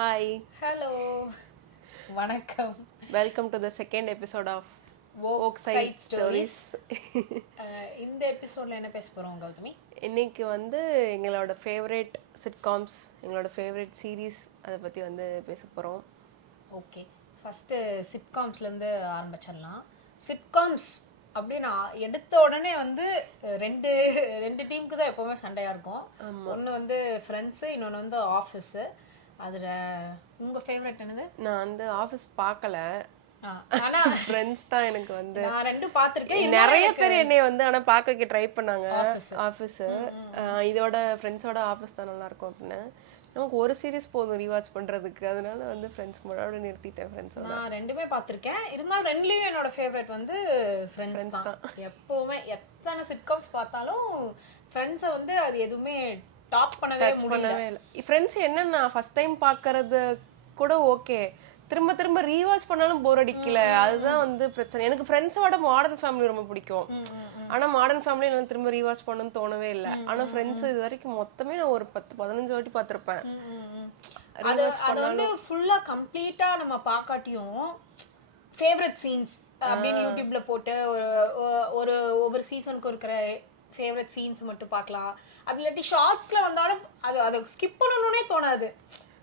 Hi, hello வணக்கம். welcome to the second episode of Side Oakside Stories. இந்த எபிசோட்ல என்ன பேச போறோம் கௌதமி? இன்னைக்கு வந்து எங்களோட ஃபேவரட் சிட்காம்ஸ், எங்களோட ஃபேவரட் சீரீஸ் அதை பற்றி வந்து பேச போகிறோம். ஓகே, ஃபர்ஸ்ட் சிட்காம்ஸ்லேருந்து ஆரம்பிச்சிடலாம். சிட்காம்ஸ் அப்படின்னு எடுத்த உடனே வந்து ரெண்டு ரெண்டு டீமுக்கு தான் எப்போவுமே சண்டையாக இருக்கும். ஒன்று வந்து ஃப்ரெண்ட்ஸு, இன்னொன்று வந்து ஆஃபீஸு. அதில் உங்கள் ஃபேவரட் என்னது? நான் வந்து ஆஃபீஸ் பார்க்கல, ஆனா ஃப்ரெண்ட்ஸ் தான் எனக்கு வந்து. நான் ரெண்டும் பார்த்துருக்கேன். நிறைய பேர் என்னை வந்து ஆனால் பார்க்க வைக்க ட்ரை பண்ணாங்க. ஆஃபீஸு இதோட ஃப்ரெண்ட்ஸோட ஆஃபீஸ் தான் நல்லா இருக்கும் அப்படின்னு. நமக்கு ஒரு சீரீஸ் போதும் ரீவாட்ச் பண்ணுறதுக்கு, அதனால வந்து ஃப்ரெண்ட்ஸ் மோட நிறுத்திட்டேன். ஃப்ரெண்ட்ஸோட நான் ரெண்டுமே பார்த்துருக்கேன். இருந்தாலும் ரெண்டுலேயும் என்னோட ஃபேவரட் வந்து ஃப்ரெண்ட்ஸ் தான். எப்போவுமே எத்தனை சிட்காம்ஸ் பார்த்தாலும் ஃப்ரெண்ட்ஸை வந்து அது எதுவுமே டாப் பண்ணவே இல்லை. ஃப்ரெண்ட்ஸ் என்னன்னா ஃபர்ஸ்ட் டைம் பார்க்கறது கூட ஓகே, திரும்ப திரும்ப ரீவாட்ச் பண்ணாலும் போர் அடிக்கல, அதுதான் வந்து பிரச்சனை. எனக்கு ஃப்ரெண்ட்ஸோட மாடர்ன் ஃபேமிலி ரொம்ப பிடிக்கும். ஆனா மாடர்ன் ஃபேமிலி எனக்கு திரும்ப ரீவாட்ச் பண்ணணும்னு தோணவே இல்லை. ஆனா ஃப்ரெண்ட்ஸ் இது வரைக்கும் மொத்தமே நான் ஒரு 10-15 வாட்டி பார்த்துருப்பேன். அது வந்து ஃபுல்லா கம்ப்ளீட்டா நம்ம பார்க்காட்டியும் ஃபேவரட் சீன்ஸ் அப்படின்னு யூடியூப்ல போட்டு ஒரு ஒவ்வொரு சீசனுக்கு இருக்கிற ஃபேவரட் சீன்ஸ் மட்டும் பார்க்கலாம். அப்படி இல்லாட்டி ஷார்ட்ஸ்ல வந்தாலும் அதை ஸ்கிப் பண்ணணும்னே தோணாது.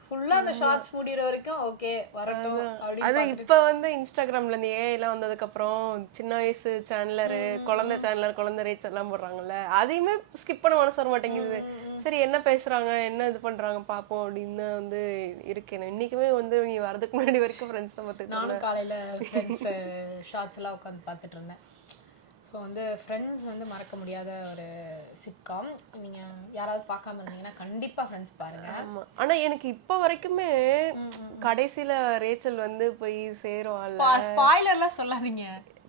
ஃபுல்லா அந்த ஷார்ட்ஸ் முடிகிற வரைக்கும் ஓகே வரட்டும் அப்படி. அது இப்போ வந்து இன்ஸ்டாகிராம்ல இருந்து ஏஐலாம் வந்ததுக்கு அப்புறம் சின்ன வயசு சேனலரு, குழந்தை ரீச் எல்லாம் போடுறாங்கல்ல, அதையுமே ஸ்கிப் பண்ண மனசு வர மாட்டேங்குது. சரி என்ன பேசுறாங்க, என்ன இது பண்றாங்க பாப்போம் அப்படின்னு வந்து இருக்கேன். இன்னைக்குமே வந்து நீ வரதுக்கு முன்னாடி வரைக்கும் ஃப்ரெண்ட்ஸ் தான் பார்த்துட்டு நானும் காலையில ஃப்ரெண்ட்ஸ் ஷார்ட்ஸ் எல்லாம் உட்காந்து பார்த்துட்டு இருந்தேன். ஸோ வந்து ஃப்ரெண்ட்ஸ் வந்து மறக்க முடியாத ஒரு சிட்காம். நீங்கள் யாராவது பார்க்காம இருந்தீங்கன்னா கண்டிப்பாக ஃப்ரெண்ட்ஸ் பாருங்க. ஆமாம், ஆனால் எனக்கு இப்போ வரைக்குமே கடைசியில் ரேச்சல் வந்து போய் சேருவாள். ஸ்பாய்லர்லாம் சொல்லாதீங்க,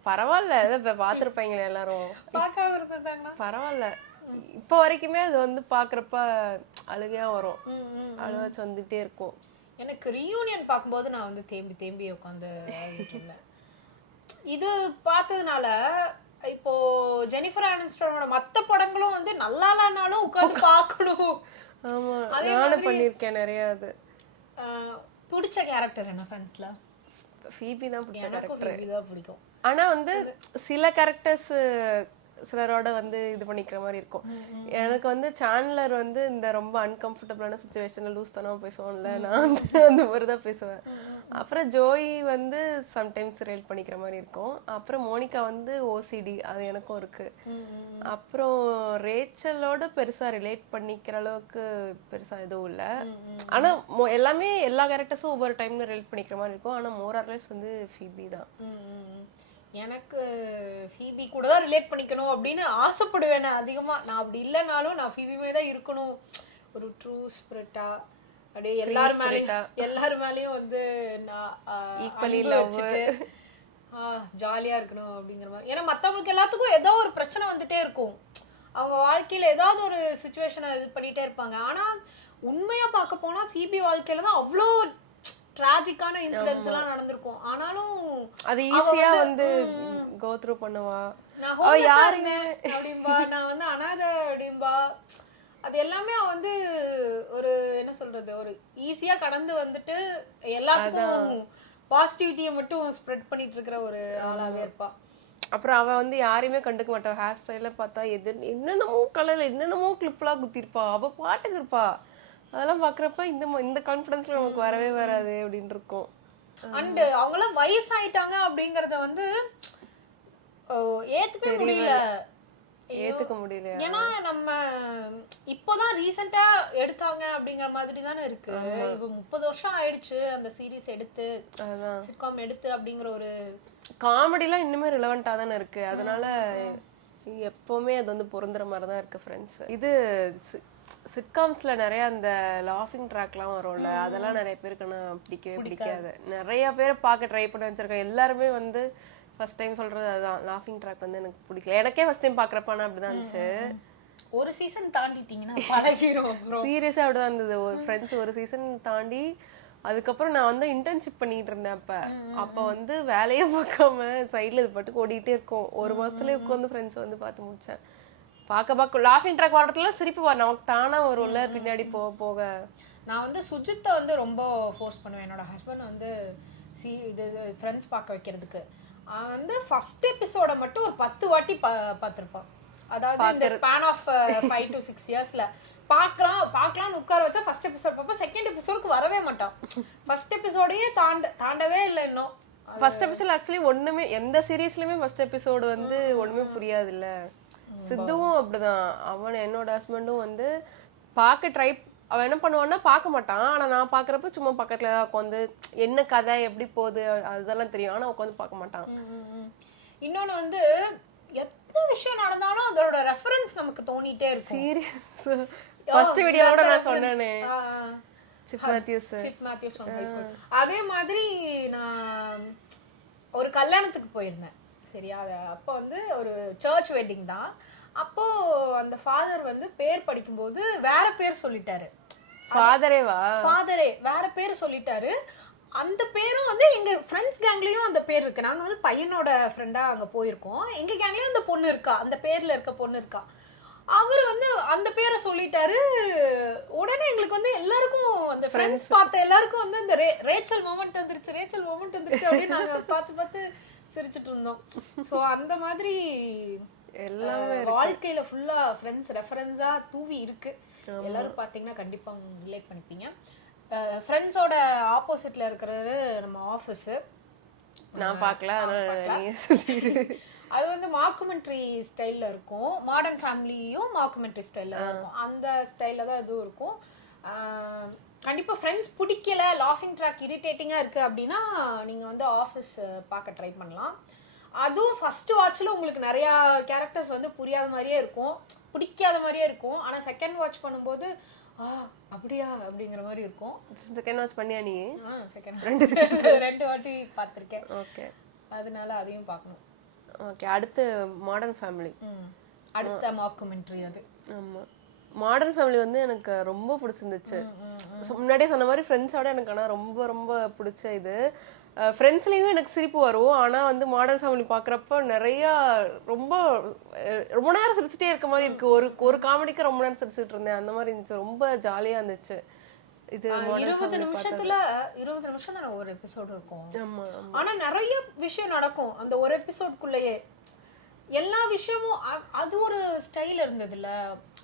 பரவாயில்ல, இப்போ பார்த்துருப்பாங்களே எல்லாரும். பார்க்காம இருந்தாங்கன்னா பரவாயில்ல. இப்போ வரைக்குமே அது வந்து பார்க்குறப்ப அழுகையாக வரும், அழுவாச்சு வந்துகிட்டே இருக்கும். எனக்கு ரீயூனியன் பார்க்கும்போது நான் வந்து தேம்பி உட்காந்து அழுதுட்டு இருந்தேன். இது பார்த்ததுனால இப்போ ஜெனிஃபர் ஆனிஸ்டனோட மத்த படங்களும் வந்து நல்லா இல்லனாலும் உட்கார்ந்து பார்க்கணும். ஆமா, நானும் பண்ணிருக்கேன் நிறைய. அது பிடிச்ச கேரக்டர் என்ன ஃப்ரெண்ட்ஸ்ல? ஃபீபி தான் பிடிச்ச கேரக்டர். ஃபீபி தான் பிடிக்கும். ஆனா வந்து சில கேரக்டர்ஸ் சிலரோட வந்து இது பண்ணிக்கிற மாதிரி இருக்கும். எனக்கு வந்து சாண்ட்லர் வந்து இந்த ரொம்ப அன்கம்ஃபர்டபுளான சுச்சுவேஷன்ல லூஸ் தானே பேசுவோம்ல, நான் வந்து அந்த மாதிரி தான் பேசுவேன். அப்புறம் ஜோய் வந்து சம்டைம்ஸ் ரிலேட் பண்ணிக்கிற மாதிரி இருக்கும். அப்புறம் மோனிகா வந்து ஓசிடி, அது எனக்கும் இருக்கு. அப்புறம் ரேச்சலோட பெருசா ரிலேட் பண்ணிக்கிற அளவுக்கு பெருசா எதுவும் இல்லை. ஆனா எல்லாமே எல்லா கேரக்டர்ஸும் ஒவ்வொரு டைம்ல ரிலேட் பண்ணிக்கிற மாதிரி இருக்கும். ஆனா மோரார்லெஸ் வந்து ஃபீபி தான். எனக்கு ஃபீபி கூட தான் ரிலேட் பண்ணிக்கணும் அப்படின்னு ஆசைப்படுவேன் அதிகமா. நான் அப்படி இல்லைனாலும் நான் ஃபீபிமே தான் இருக்கணும், ஒரு ட்ரூ ஸ்பிரிட்டா அப்படியே எல்லாரு மேலேயும் வந்து ஜாலியா இருக்கணும் அப்படிங்கிற மாதிரி. ஏன்னா மற்றவங்களுக்கு எல்லாத்துக்கும் ஏதோ ஒரு பிரச்சனை வந்துட்டே இருக்கும், அவங்க வாழ்க்கையில ஏதாவது ஒரு சுச்சுவேஷனை இது பண்ணிட்டே இருப்பாங்க. ஆனா உண்மையா பார்க்க போனா ஃபீபி வாழ்க்கையில தான் அவ்வளோ டிராஜிக்கான இன்சிடென்ட்ஸ் எல்லாம் நடந்திருக்கும். ஆனாலும் அது ஈஸியா வந்து கோ த்ரூ பண்ணுவா. நான் யாருங்க அப்படின்பா, நான் வந்து அனாதை அப்படின்பா. அது எல்லாமே வந்து ஒரு என்ன சொல்றது, ஒரு ஈஸியா கடந்து வந்துட்டு எல்லாத்துக்கும் பாசிட்டிவிட்டியை மட்டும் ஸ்ப்ரெட் பண்ணிட்டு இருக்கிற ஒரு ஆளாவே இருப்பா. அப்புறம் அவ வந்து யாரையுமே கண்டுக்க மாட்டா. ஹேர் ஸ்டைல பார்த்தா என்னென்னமோ கலர்ல என்னென்னமோ கிளிப்லாம் குத்திருப்பா, அவ பாட்டுக்கு இருப்பா. அதெல்லாம் பாக்குறப்ப இந்த கான்ஃபிடன்ஸ்ல நமக்கு வரவே வராது அப்படின்னு இருக்கும். அண்ட் அவங்களாம் வயசாயிட்டாங்க அப்படிங்கறத வந்து ஏத்துக்க முடியல. ஏன்னா நம்ம இப்போதான் ரீசெண்டா எடுத்தாங்க அப்படிங்கிற மாதிரி தானே இருக்கு. இப்போ 30 வருஷம் ஆயிடுச்சு அந்த சீரீஸ் எடுத்து, சிட்காம் எடுத்து. அப்படிங்கிற ஒரு காமெடிலாம் இன்னுமே ரிலவெண்டா தானே இருக்கு. அதனால எப்பவுமே அது வந்து பொருந்துற மாதிரி தான் இருக்கு ஃப்ரெண்ட்ஸ். இது சிட்காம்ஸ்ல நிறைய அந்த லாஃபிங் ட்ராக்லாம் வரும்ல, அதெல்லாம் நிறைய பேருக்கு நான் பிடிக்காது. நிறைய பேர் பார்க்க ட்ரை பண்ண வச்சிருக்கேன். எல்லாருமே வந்து ஃபர்ஸ்ட் டைம் சொல்றது அதுதான், லாஃபிங் ட்ராக் வந்து எனக்கு பிடிக்கல. எனக்கே ஃபர்ஸ்ட் டைம் பார்க்குறப்ப ஆனால் அப்படிதான் இருந்துச்சு. ஒரு சீசன் தாண்டிட்டீங்கன்னா பழகிரும். சீரியஸாக அப்படிதான் இருந்தது. ஒரு ஃப்ரெண்ட்ஸ் ஒரு சீசன் தாண்டி அதுக்கப்புறம் நான் வந்து இன்டர்ன்ஷிப் பண்ணிட்டு இருந்தேன். அப்போ வந்து வேலையே பார்க்காம சைடில் இது பாட்டுக்கு ஓடிக்கிட்டே இருக்கும். ஒரு மாதத்துலேயே உட்காந்து ஃப்ரெண்ட்ஸ் வந்து பார்த்து முடிச்சேன். பார்க்க லாஃபிங் ட்ராக் வரதுல சிரிப்பு நமக்கு தானா வரும்ல பின்னாடி போக போக. நான் வந்து சுஜித்தை வந்து ரொம்ப ஃபோர்ஸ் பண்ணுவேன் என்னோட ஹஸ்பண்ட் வந்து இது ஃப்ரெண்ட்ஸ் பார்க்க வைக்கிறதுக்கு. அவன் வந்து ஃபர்ஸ்ட் எபிசோட மட்டும் ஒரு 10 வாட்டி பார்த்துருப்பான். அதாவது இந்த ஸ்பேன் ஆஃப் 5 to 6 இயர்ஸ்ல பார்க்கலாம்னு உட்கார வச்சா ஃபர்ஸ்ட் எபிசோட் பார்ப்போம், செகண்ட் எபிசோடுக்கு வரவே மாட்டான். ஃபர்ஸ்ட் எபிசோடையே தாண்டவே இல்லை இன்னும். ஃபர்ஸ்ட் எபிசோட் ஆக்சுவலி ஒண்ணுமே எந்த சீரீஸ்லயுமே ஃபர்ஸ்ட் எபிசோடு வந்து ஒண்ணுமே புரியாது இல்ல. சித்துவும் அப்படிதான். அவன் என்னோட ஹஸ்பண்டும் வந்து பார்க்க ட்ரை, அவன் என்ன பண்ணுவான்னா பார்க்க மாட்டான். ஆனா நான் பாக்குறப்ப சும்மா பக்கத்துல தான் உட்காந்து என்ன கதை எப்படி போகுது அதெல்லாம் தெரியும். ஆனா உட்காந்து பார்க்க மாட்டான். இன்னொன்னு வந்து எத்தனை விஷயம் நடந்தாலும் அதோட ரெஃபரன்ஸ் நமக்கு தோணிட்டே இருக்கும். சீரியஸ் ஃபர்ஸ்ட் வீடியோவோட நான் சொன்னேனே சிப் மேத்யூஸ். அதே மாதிரி நான் ஒரு கல்யாணத்துக்கு போயிருந்தேன் சரியா. அப்போ வந்து ஒரு சர்ச் வெட்டிங் தான். அப்போ அந்த ஃபாதர் வந்து பேர் படிக்கும்போது வேற பேர் சொல்லிட்டாரு. ஃபாதரே வேற பேர் சொல்லிட்டாரு. அந்த பேரும் வந்து எங்க ஃப்ரெண்ட்ஸ் கேங்லயும் அந்த பேர் இருக்கு. நாங்க வந்து பையனோட ஃப்ரெண்டா அங்க போயிருக்கோம். எங்க கேங்லயும் அந்த பொண்ணு இருக்கா, அந்த பேர்ல இருக்க பொண்ணு இருக்கா. அவர் வந்து அந்த பேரை சொல்லிட்டாரு. உடனே எங்களுக்கு வந்து எல்லாருக்கும் அந்த ஃப்ரெண்ட்ஸ் பார்த்த எல்லாருக்கும் வந்து இந்த ரேச்சல் மொமெண்ட் வந்துருச்சு அப்படின்னு நாங்க பார்த்து சிரிச்சுட்டு இருந்தோம். ஸோ அந்த மாதிரி வாழ்க்கையில ஃபுல்லா ஃப்ரெண்ட்ஸ் ரெஃபரன்ஸா தூவி இருக்கு. எல்லாரும் பாத்தீங்கன்னா கண்டிப்பா ரிலேட் பண்ணிப்பீங்க. ஃப்ரெண்ட்ஸோட ஆப்போசிட்ல இருக்கிறது நம்ம ஆஃபீஸ். நான் பார்க்கல, நீங்க சொல்லிடு. அது வந்து மார்க்குமெண்ட்ரி ஸ்டைல்ல இருக்கும். மாடர்ன் ஃபேமிலியும் மார்க்குமெண்ட்ரி ஸ்டைல்ல இருக்கும். அந்த ஸ்டைல்ல தான் இதுவும் இருக்கும். கண்டிப்பா ஃப்ரெண்ட்ஸ் பிடிக்கல, லாஃபிங் ட்ராக் இரிட்டேட்டிங்கா இருக்கு அப்படின்னா நீங்க வந்து ஆஃபீஸ் பார்க்க ட்ரை பண்ணலாம். அதுவும் ஃபர்ஸ்ட் வாட்ச்ல உங்களுக்கு நிறைய கேரக்டர்ஸ் வந்து புரியாத மாதிரியே இருக்கும், பிடிக்காத மாதிரியே இருக்கும். ஆனா செகண்ட் வாட்ச் பண்ணும்போது அப்படியா அப்படிங்கிற மாதிரி இருக்கும். செகண்ட் வாட்ச் பண்ணியா நீ? ரெண்டு வாட்டி பார்த்திருக்கேன். ஓகே, அதனால அதையும் பார்க்கணும். ஓகே, அடுத்து மாடர்ன் ஃபேமிலி. அடுத்த மார்க்குமெண்ட்ரி அது. ஆமா, மாடர்ன் ஃபேமிலி வந்து எனக்கு ரொம்ப பிடிச்சிருந்துச்சு. முன்னாடியே சொன்ன மாதிரி ஃப்ரெண்ட்ஸோட எனக்கு ஆனால் ரொம்ப ரொம்ப பிடிச்ச இது. ஃப்ரெண்ட்ஸ்லேயும் எனக்கு சிரிப்பு வரும். ஆனால் வந்து மாடர்ன் ஃபேமிலி பார்க்குறப்ப நிறையா ரொம்ப நேரம் சிரிச்சுட்டே இருக்க மாதிரி இருக்கு. ஒரு காமெடிக்கு ரொம்ப நேரம் சிரிச்சுட்டு இருந்தேன். அந்த மாதிரி இருந்துச்சு, ரொம்ப ஜாலியாக இருந்துச்சு. இது 20 நிமிஷம் தானே ஒரு எபிசோடு இருக்கும். ஆனா நிறைய விஷயம் நடக்கும் அந்த ஒரு எபிசோட்குள்ளேயே. எல்லா விஷயமும் அது ஒரு ஸ்டைல் இருந்தது இல்ல.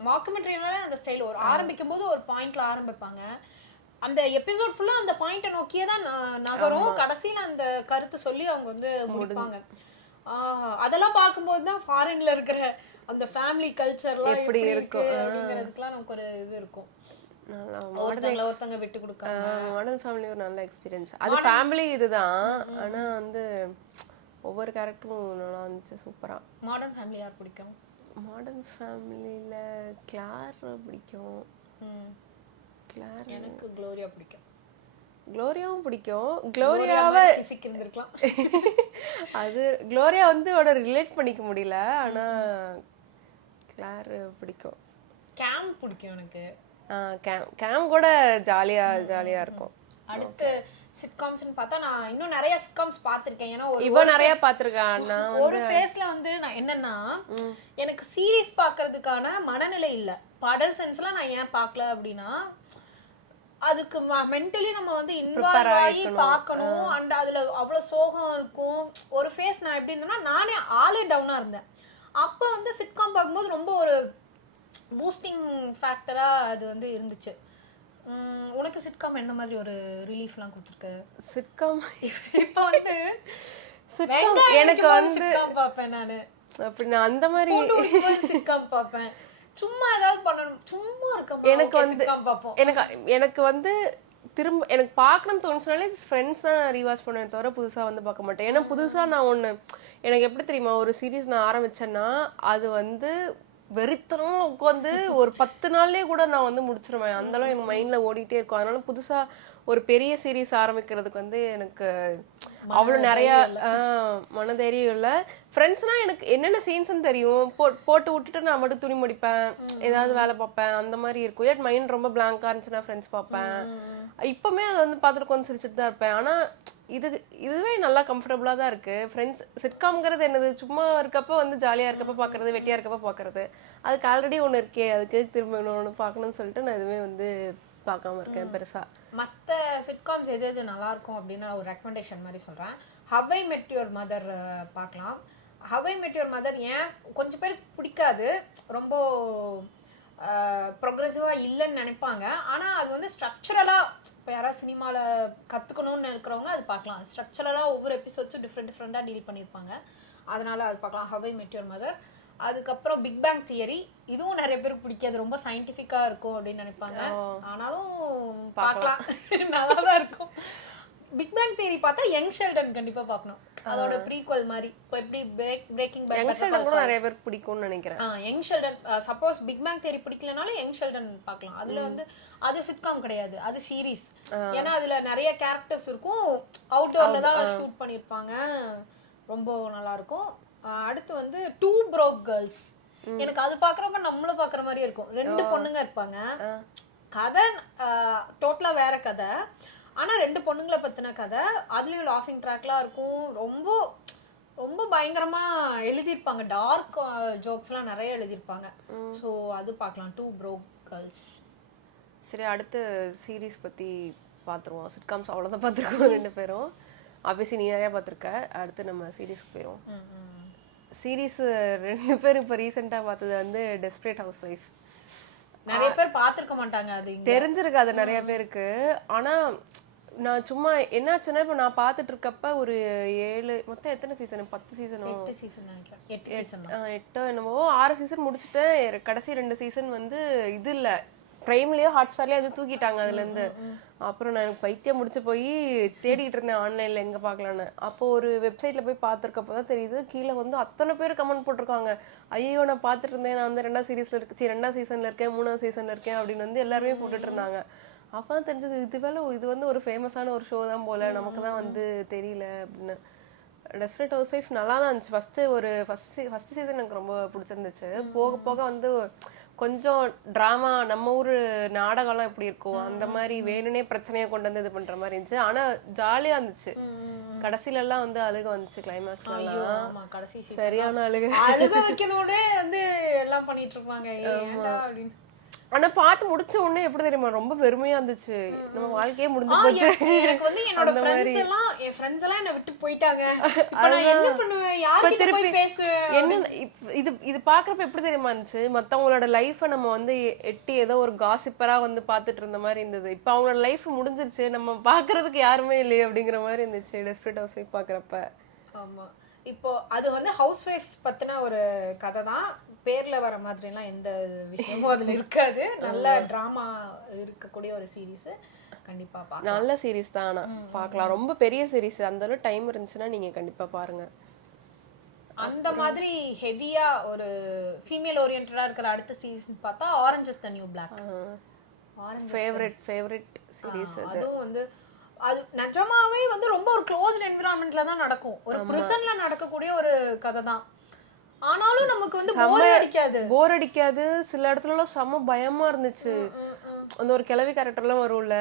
மார்க்குமெண்ட்ரினால அந்த ஸ்டைல் ஒரு ஆரம்பிக்கும் போது ஒரு பாயிண்ட்ல ஆரம்பிப்பாங்க. அந்த எபிசோட் ஃபுல்லா அந்த பாயிண்ட நோக்கியே தான் நகரும். கடைசியில அந்த கருத்து சொல்லி அவங்க வந்து முடிப்பாங்க. அதெல்லாம் பார்க்கும்போது தான் ஃபாரின்ல இருக்கிற அந்த ஃபேமிலி கல்ச்சர்லாம் எப்படி இருக்கு அப்படிங்கிறதுக்குலாம் நமக்கு ஒரு இது இருக்கும். ஒருத்தங்க விட்டு கொடுக்காம மாடர்ன் ஃபேமிலி ஒரு நல்ல எக்ஸ்பீரியன்ஸ். அது ஃபேமிலி இதுதான். ஆனா வந்து ஒவ்வொரு கேரக்டரும் நல்லா இருந்துச்சு, சூப்பரா. மாடர்ன் ஃபேமிலி யார் பிடிக்கும்? மாடர்ன் ஃபேமிலியில கிளார் பிடிக்கும். கிளார் எனக்கு க்ளோரியா பிடிக்கும். க்ளோரியாவும் பிடிக்கும். க்ளோரியாவை இருந்திருக்கலாம். அது க்ளோரியா வந்து அவட ரிலேட் பண்ணிக்க முடியல. ஆனா கிளார் பிடிக்கும். கேம் பிடிக்கும் எனக்கு. கேம் கூட ஜாலியா இருக்கும். அடுத்து சிட்காம்ஸ்னு பார்த்தா நான் இன்னும் நிறைய சிட்காம்ஸ் பார்த்திருக்கேன். ஏன்னா இவன் நிறைய பார்த்திருக்கான். ஒரு ஃபேஸ்ல வந்து நான் என்னன்னா எனக்கு சீரிஸ் பார்க்கிறதுக்கான மனநிலை இல்ல. அடல்ட் சென்ஸ்ல நான் ஏன் பார்க்கல அப்படின்னா அதுக்கு மென்டலி நம்ம வந்து இன்வால்வ் ஆகி பார்க்கணும். அண்ட் அதுல அவ்வளவு சோகம் இருக்கும். ஒரு ஃபேஸ் நான் எப்படி இருந்தேன்னா நானே ஆளே டவுனா இருந்தேன். அப்ப வந்து சிட்காம் பார்க்கும்போது ரொம்ப ஒரு பூஸ்டிங் ஃபேக்டரா அது வந்து இருந்துச்சு. உனக்கு சிட்காம் என்ன மாதிரி ஒரு ரிலீஃப்லாம் கொடுத்துருக்கு? சிட்காம் இப்போ வந்து எனக்கு வந்து சிட்காம் பார்ப்பேன் நானு. அப்படி நான் அந்த மாதிரி சிட்காம் பார்ப்பேன். சும்மா ஏதாவது பண்ணணும், சும்மா இருக்க எனக்கு வந்து எனக்கு வந்து திரும்ப எனக்கு பார்க்கணும்னு தோணுச்சுனாலே ஃப்ரெண்ட்ஸ் தான் ரீவாச் பண்ணுவேன் தவிர புதுசாக வந்து பார்க்க மாட்டேன். ஏன்னா புதுசாக நான் ஒன்று எனக்கு எப்படி தெரியுமா, ஒரு சீரீஸ் நான் ஆரம்பிச்சேன்னா அது வந்து வெறித்தனமா உட்காந்து ஒரு 10 நாள்லயே கூட நான் வந்து முடிச்சிருவேன். அந்த அளவு எனக்கு மைண்ட்ல ஓடிட்டே இருக்கும். அதனால புதுசா ஒரு பெரிய சீரீஸ் ஆரம்பிக்கிறதுக்கு வந்து எனக்கு அவ்வளவு நிறைய மனதைரியம் இல்ல. ஃப்ரெண்ட்ஸ்னா எனக்கு என்னென்ன சீன்ஸ்ன்னு தெரியும், போட்டு விட்டுட்டு நான் மட்டும் துணி முடிப்பேன், ஏதாவது வேலை பார்ப்பேன், அந்த மாதிரி இருக்கும். ஏன் மைண்ட் ரொம்ப பிளாங்கா இருந்துச்சுன்னா ஃப்ரெண்ட்ஸ் பார்ப்பேன். இப்பவுமே அதை வந்து பார்த்துட்டு கொஞ்சம் சிரிச்சுட்டு தான் இருப்பேன். ஆனா இதுவே நல்லா கம்ஃபர்டபுளா தான் இருக்கு. ஃப்ரெண்ட்ஸ் சிட்காம்ங்கிறது என்னது, சும்மா இருக்கப்ப வந்து ஜாலியா இருக்கப்ப பாக்குறது, வெட்டியா இருக்கப்ப பாக்குறது. அதுக்கு ஆல்ரெடி ஒண்ணு இருக்கே, அதுக்கு திரும்ப ஒண்ணு பார்க்கணும்னு சொல்லிட்டு நான் எதுவுமே வந்து பார்க்காம இருக்கேன் பெருசா. மற்ற சிட்காம்ஸ் எது எது நல்லா இருக்கும் அப்படின்னு ஒரு ரெக்கமெண்டேஷன் மாதிரி சொல்றேன். ஹவ் ஐ மெட் யுவர் மதர் பார்க்கலாம். ஹவ் ஐ மெட் யுவர் மதர் ஏன் கொஞ்சம் பேருக்கு பிடிக்காது, ரொம்ப ப்ரொக்ரெசிவாக இல்லைன்னு நினைப்பாங்க. ஆனால் அது வந்து ஸ்ட்ரக்சரலாக இப்போ யாராவது சினிமாவில் கற்றுக்கணும்னு இருக்கிறவங்க அது பார்க்கலாம். ஸ்ட்ரக்சரலாக ஒவ்வொரு எபிசோட்ஸும் டிஃப்ரெண்ட்டாக டீல் பண்ணியிருப்பாங்க. அதனால் அது பார்க்கலாம், ஹவ் ஐ மெட் யுவர் மதர். அதுக்கப்புறம் பிக் பேங் தியரி, இதுவும் நிறைய பேருக்கு பிடிக்காது, ரொம்ப சயின்டிஃபிக்காக இருக்கும் அப்படின்னு நினைப்பாங்க. ஆனாலும் பார்க்கலாம், நல்லா தான் இருக்கும். பிக் பேங் தியரி பார்த்தா யங் ஷெல்டன் கண்டிப்பா பார்க்கணும், அதோட ப்ரீக்வல் மாதிரி. இப்போ எப்படி பிரேக்கிங் பேட் யங் ஷெல்டன் கூட நிறைய பேருக்கு பிடிக்கும்னு நினைக்கிறேன். Young Sheldon, suppose big bang theory பிடிக்கலனாலும் யங் ஷெல்டன் பார்க்கலாம். அதுல வந்து அது சிட்காம் கிடையாது, அது சீரீஸ். ஏன்னா அதுல நிறைய கேரக்டர்ஸ் இருக்கும், அவுட்டோர்ல தான் ஷூட் பண்ணிருப்பாங்க, ரொம்ப நல்லா இருக்கும். அடுத்து வந்து டூ ப்ரோக் கேர்ள்ஸ், எனக்கு அது பாக்குறப்ப நம்மளும் பாக்குற மாதிரி இருக்கும். 2 பொண்ணுங்க இருப்பாங்க, கதை டோட்டலா வேற கதை, ஆனா 2 பொண்ணுங்களை பத்தின கதை. அதுலயும் லாஃபிங் ட்ராக்லாம் இருக்கும், ரொம்ப ரொம்ப பயங்கரமா எழுதியிருப்பாங்க, டார்க் ஜோக்ஸ்லாம் நிறைய எழுதியிருப்பாங்க. ஸோ அது பார்க்கலாம், டூ ப்ரோக் கேர்ள்ஸ். சரி, அடுத்து சீரீஸ் பத்தி பார்த்துருவோம். சிட்காம்ஸ் அவ்வளோதான் பார்த்துருக்கோம் 2 பேரும். ஆப்வியஸ்லி நீ நிறையா பார்த்துருக்க. அடுத்து நம்ம சீரீஸ்க்கு போயிடும். சீரீஸ் 2 பேரும் இப்போ ரீசெண்டாக பார்த்தது வந்து டெஸ்பரேட் ஹவுஸ் ஒய்ஃப். நிறைய பேர் பார்த்துருக்க மாட்டாங்க, அது தெரிஞ்சிருக்காது நிறைய பேருக்கு. ஆனால் நான் சும்மா என்னாச்சுன்னா, இப்போ நான் பார்த்துட்டு இருக்கப்ப ஒரு 7 மொத்தம் எத்தனை சீசன், 10 சீசனோ 8 சீசன் நினைக்கிறேன், 8 என்னமோ 6 சீசன் முடிச்சுட்டேன். கடைசி 2 சீசன் வந்து இது இல்லை, பிரைம்லயோ ஹாட்ஸ்டார்லயோ அது தூக்கிட்டாங்க அதுலேருந்து. அப்புறம் நான் பைத்தியம் முடிச்சு போய் தேடிட்டு இருந்தேன் ஆன்லைன்ல எங்க பார்க்கலான்னு. அப்போ ஒரு வெப்சைட்ல போய் பார்த்துருக்கப்பதான் தெரியுது, கீழே வந்து அத்தனை பேர் கமெண்ட் போட்டிருக்காங்க, ஐயோ நான் பார்த்துட்டு இருந்தேன், நான் வந்து 2ஆவது சீரீஸ்ல இருக்கு, 2ஆவது சீசன்ல இருக்கேன், 3ஆவது சீசன்ல இருக்கேன் அப்படின்னு வந்து எல்லாருமே போட்டுட்டு இருந்தாங்க. அப்பதான் தெரிஞ்சது இது வந்து ஒரு ஃபேமஸான ஒரு ஷோ தான் போல, நமக்கு தான் வந்து தெரியல அப்படின்னு. டெஸ்பரேட் ஹவுஸ் ஒய்ஃப் நல்லா தான் இருந்துச்சு. ஃபர்ஸ்ட் சீசன் எனக்கு ரொம்ப பிடிச்சிருந்துச்சு. போக போக வந்து கொஞ்சம் டிராமா, நம்ம ஊர் நாடகம்லாம் எப்படி இருக்கும் அந்த மாதிரி வேணும்னே பிரச்சனையை கொண்டு வந்து இது பண்ற மாதிரி இருந்துச்சு. ஆனா ஜாலியா இருந்துச்சு. கடைசில எல்லாம் வந்து அழுக வந்துச்சு, கிளைமேக்ஸ்ல எல்லாம் சரியான அழுக வைக்கணும்னே வந்து எல்லாம் பண்ணிட்டு இருப்பாங்க அப்படின்னு. ஆனா பார்த்து முடிச்ச உடனே எப்படி தெரியுமா, ரொம்ப பெருமையா இருந்துச்சு, நம்ம வாழ்க்கையே முடிஞ்சு போச்சு. எனக்கு வந்து என்னோட ஃப்ரெண்ட்ஸ் எல்லாம் என்ன விட்டு போயிட்டாங்க, இப்போ நான் என்ன பண்ணுவேன், யார்கிட்ட போய் பேசுவேன். என்ன இது பாக்குறப்ப எப்படி தெரியுமா இருந்துச்சு, மத்தவங்களோட லைஃபை நம்ம வந்து எட்டி ஏதோ ஒரு காசிப்பரா வந்து பாத்துட்டு இருந்த மாதிரி இருந்தது. இப்போ அவங்களோட லைஃப் முடிஞ்சிருச்சு, நம்ம பாக்குறதுக்கு யாருமே இல்லையே அப்படிங்கிற மாதிரி இருந்துச்சு டெஸ்பரேட் ஹவுஸ் ஒய்ஃப் பாக்குறப்ப. ஆமா, இப்போ அது வந்து ஹவுஸ் ஒய்ஃப்ஸ் பத்தின ஒரு கதை தான், பேர்ல வர மாதிரி எல்லாம் எந்த விஷயமும் அதுல இருக்காது. நல்ல டிராமா இருக்கக்கூடிய ஒரு சீரீஸ், கண்டிப்பா பாருங்க. நல்ல சீரீஸ் தான், ஆனா பார்க்கலாம். ரொம்ப பெரிய சீரீஸ், அந்த அளவு டைம் இருந்துச்சுன்னா நீங்க கண்டிப்பா பாருங்க. அந்த மாதிரி ஹெவியா ஒரு ஃபீமேல் ஓரியன்டடா இருக்கிற அடுத்த சீரீஸ் பார்த்தா orange is the new black. Favourite series அது. அதுவும் வந்து அது நிஜமாவே வந்து ரொம்ப ஒரு க்ளோஸ்ட் என்விரான்மெண்ட்ல தான் நடக்கும், ஒரு பிரிசன்ல நடக்கக்கூடிய ஒரு கதை தான். ஆனாலும் நமக்கு வந்து போர் அடிக்காது. சில இடத்துல எல்லாம் செம்ம பயமா இருந்துச்சு. அந்த ஒரு கிழவி கேரக்டர்லாம் வரும்ல,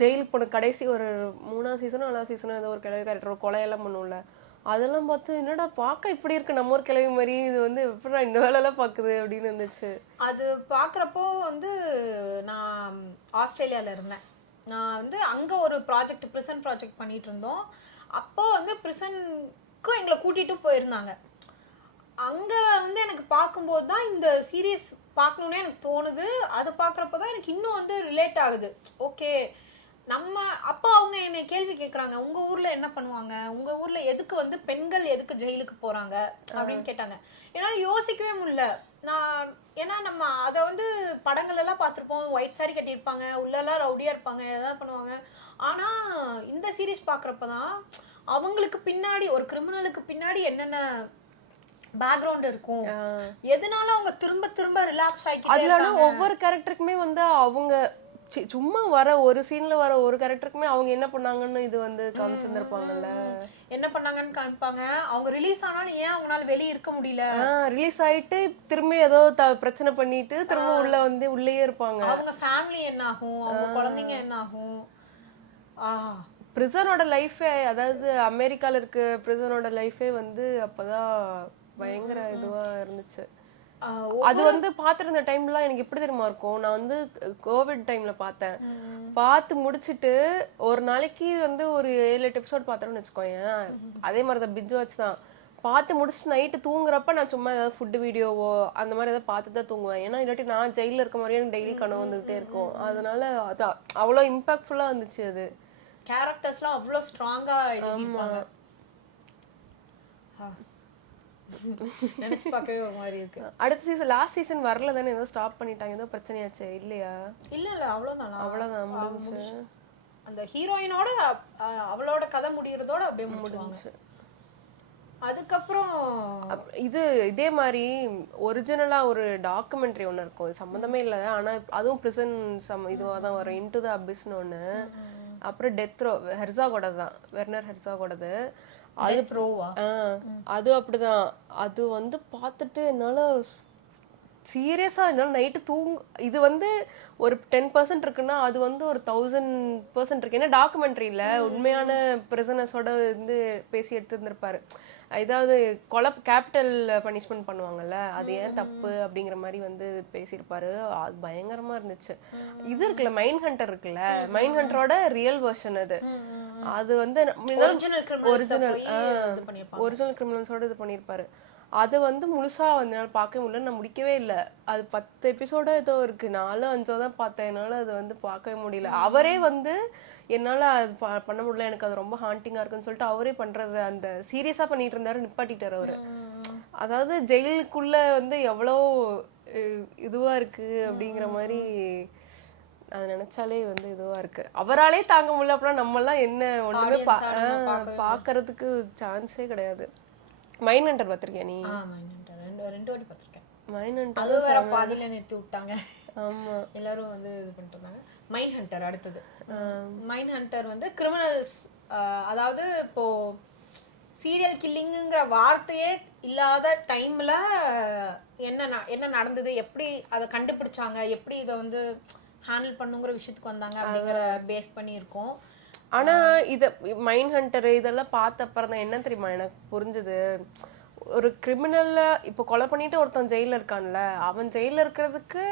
ஜெயிலுக்கு போன கடைசி ஒரு 3ஆவது சீசனோ 4ஆவது சீசனோ ஏதோ ஒரு கிழவி கேரக்டர் கொலையெல்லாம் பண்ணும்ல, அதெல்லாம் பார்த்து என்னடா பார்க்க இப்படி இருக்கு, நம்ம ஒரு கிழவி மாதிரி, இது வந்து எப்படா இந்த வேலையெல்லாம் பாக்குது அப்படின்னு இருந்துச்சு. அது பாக்குறப்போ வந்து நான் ஆஸ்திரேலியால இருந்தேன். நான் வந்து அங்க ஒரு பிரிசன் ப்ராஜெக்ட் பண்ணிட்டு இருந்தோம். அப்போ வந்து பிரிசனுக்கு எங்களை கூட்டிட்டு போயிருந்தாங்க. அங்க வந்து எனக்கு பார்க்கும்போது தான் இந்த சீரீஸ் பார்க்கணுன்னே எனக்கு தோணுது. அதை பார்க்குறப்ப எனக்கு இன்னும் வந்து ரிலேட் ஆகுது. ஓகே, நம்ம அப்போ அவங்க என்னை கேள்வி கேட்குறாங்க, உங்க ஊர்ல என்ன பண்ணுவாங்க, உங்க ஊர்ல எதுக்கு வந்து பெண்கள் எதுக்கு ஜெயிலுக்கு போறாங்க அப்படின்னு கேட்டாங்க. என்னால் யோசிக்கவே முடியல. ஏன்னா நம்ம அதை வந்து படங்கள் எல்லாம் பார்த்துருப்போம், ஒயிட் சாரி கட்டியிருப்பாங்க, உள்ளெல்லாம் ரவுடியா இருப்பாங்க, எதாவது பண்ணுவாங்க. ஆனா இந்த சீரீஸ் பார்க்குறப்பதான் அவங்களுக்கு பின்னாடி, ஒரு கிரிமினலுக்கு பின்னாடி என்னென்ன பேக்ரவுண்ட் இருக்கும், எதனால அவங்க திரும்ப திரும்ப ரிலாப்ஸ் ஆகிட்டே இருக்காங்க. ஒவ்வொரு கேரக்டருக்குமே வந்து அவங்க சும்மா வர ஒரு சீன்ல வர ஒரு கேரக்டருக்குமே அவங்க என்ன பண்ணாங்கன்னு இது வந்து காமிச்சிருந்திருப்பாங்கல்ல, என்ன பண்ணாங்கன்னு காமிப்பாங்க. அவங்க ரிலீஸ் ஆனாலும் ஏன் அவங்களால வெளியே இருக்க முடியல, ரிலீஸ் ஆயிட்டு திரும்ப ஏதோ பிரச்சனை பண்ணிட்டு திரும்ப உள்ள வந்து உள்ளேயே இருப்பாங்க. அவங்க ஃபேமிலி என்ன ஆகும், அவங்க குழந்தைங்க என்ன ஆகும். பிரிசனோட லைஃபே, அதாவது அமெரிக்கால இருக்க பிரிசனோட லைஃபே வந்து அப்பதான் பயங்கர இதுவா இருந்துச்சு. அது வந்து பாத்துருந்த டைம்ல எனக்கு எப்படி தெரியுமா இருக்கும், நான் வந்து கோவிட் டைம்ல பார்த்தேன். பார்த்து முடிச்சிட்டு ஒரு நாளைக்கு வந்து ஒரு 7-8 எபிசோட் பார்த்தோம்னு வச்சுக்கோயேன். அதே மாதிரிதான் பிஞ்சு வாட்ச் தான். பார்த்து முடிச்சுட்டு நைட்டு தூங்குறப்ப நான் சும்மா ஏதாவது ஃபுட் வீடியோவோ அந்த மாதிரி ஏதாவது பார்த்து தான் தூங்குவேன். ஏன்னா இல்லாட்டி நான் ஜெயிலில் இருக்க மாதிரியே எனக்கு டெய்லி கனவு வந்துகிட்டே இருக்கும். அதனால அது அவ்வளோ இம்பாக்ட்ஃபுல்லாக இருந்துச்சு. அது கேரக்டர்ஸ்லாம் அவ்வளோ ஸ்ட்ராங்கா எழுதிருப்பாங்க. நினைச்சு பார்க்கவே ஒரு மாதிரி இருக்கு. அடுத்த சீசன் லாஸ்ட் சீசன் வரல தானே, ஏதோ ஸ்டாப் பண்ணிட்டாங்க, ஏதோ பிரச்சனையாச்சு இல்லையா? இல்ல அவ்வளவுதான் முடிஞ்சு. அந்த ஹீரோயினோட அவளோட கதை முடியறதோட அப்படியே முடிஞ்சுச்சு. அதுக்கப்புறம் இதே மாதிரி ஒரிஜினலா ஒரு டாக்குமெண்ட்ரி ஒன்று இருக்கும், சம்மந்தமே இல்லை, ஆனா அதுவும் பிரிசன் இதுவாக தான் வரும், இன்டு த அபிஸ்னு ஒன்று. அப்புறம் டெத் ரோ, ஹெர்சாகோட தான், வெர்னர் ஹெர்சாகோடது. அது அது அப்படிதான். அது வந்து பார்த்துட்டு என்னால சீரியஸா என்னால நைட்டு இது வந்து ஒரு 10% இருக்குன்னா அது வந்து ஒரு 1000% இருக்கு. ஏன்னா டாக்குமெண்ட்ரியில உண்மையான பிரிசனர்ஸோட வந்து பேசி எடுத்துருந்துருப்பாரு. ஏதாவது கேபிட்டல் பனிஷ்மெண்ட் பண்ணுவாங்கல்ல, அது ஏன் தப்பு அப்படிங்கிற மாதிரி வந்து பேசியிருப்பாரு. அது பயங்கரமா இருந்துச்சு. இது இருக்குல்ல மைண்ட் ஹண்டர் இருக்குல்ல, மைண்ட் ஹண்டரோட ரியல் வெர்ஷன் அது. அது வந்து ஒரிஜினல் கிரிமினல்ஸோட இது பண்ணியிருப்பாரு. அது வந்து முழுசா வந்து என்னால் பார்க்க முடியல, நான் முடிக்கவே இல்லை. அது 10 எபிசோடோ ஏதோ இருக்கு, 4-5 தான் பார்த்தேன். என்னால் அது வந்து பார்க்கவே முடியல. அவரே வந்து என்னால் அது பண்ண முடியல, எனக்கு அது ரொம்ப ஹாண்டிங்காக இருக்குன்னு சொல்லிட்டு அவரே பண்றது அந்த சீரியஸாக பண்ணிட்டு இருந்தாரு, நிப்பாட்டிட்டாரு அவரு. அதாவது ஜெயிலுக்குள்ள வந்து எவ்வளோ இதுவா இருக்கு அப்படிங்கிற மாதிரி அது நினைச்சாலே வந்து இதுவா இருக்கு. அவராலே தாங்க முடியல அப்படின்னா நம்ம எல்லாம் என்ன ஒண்ணுமே பாக்குறதுக்கு சான்ஸே கிடையாது. மைண்ட் ஹண்டர் பாத்திருக்கியா நீ? ரெண்டு வாட்டி பாத்திருக்கேன். மைண்ட் ஹண்டர் அது வேற பாதியில நிறுத்தி விட்டாங்க. ஆமா, எல்லாரும் வந்து இது பண்ணிட்டு இருந்தாங்க. மைண்ட் ஹண்டர் அடுத்தது. மைண்ட் ஹண்டர் வந்து கிரிமினல்ஸ், அதாவது இப்போ சீரியல் கில்லிங்குங்கிற வார்த்தையே இல்லாத டைம்ல என்ன நடந்தது, எப்படி அதை கண்டுபிடிச்சாங்க, எப்படி இதை வந்து ஹேண்டில் பண்ணுங்கிற விஷயத்துக்கு வந்தாங்க அப்படிங்கிற பேஸ் பண்ணி இருக்கும். ஆனா இத மைண்ட் ஹண்டர் இதெல்லாம் பார்த்த அப்புறம் தான் என்ன தெரியுமா எனக்கு புரிஞ்சது, ஒரு கிரிமினல்ல இப்போ கொலை பண்ணிட்டு ஒருத்தன் ஜெயில இருக்கான்ல, அவன் ஜெயில இருக்கிறதுக்கு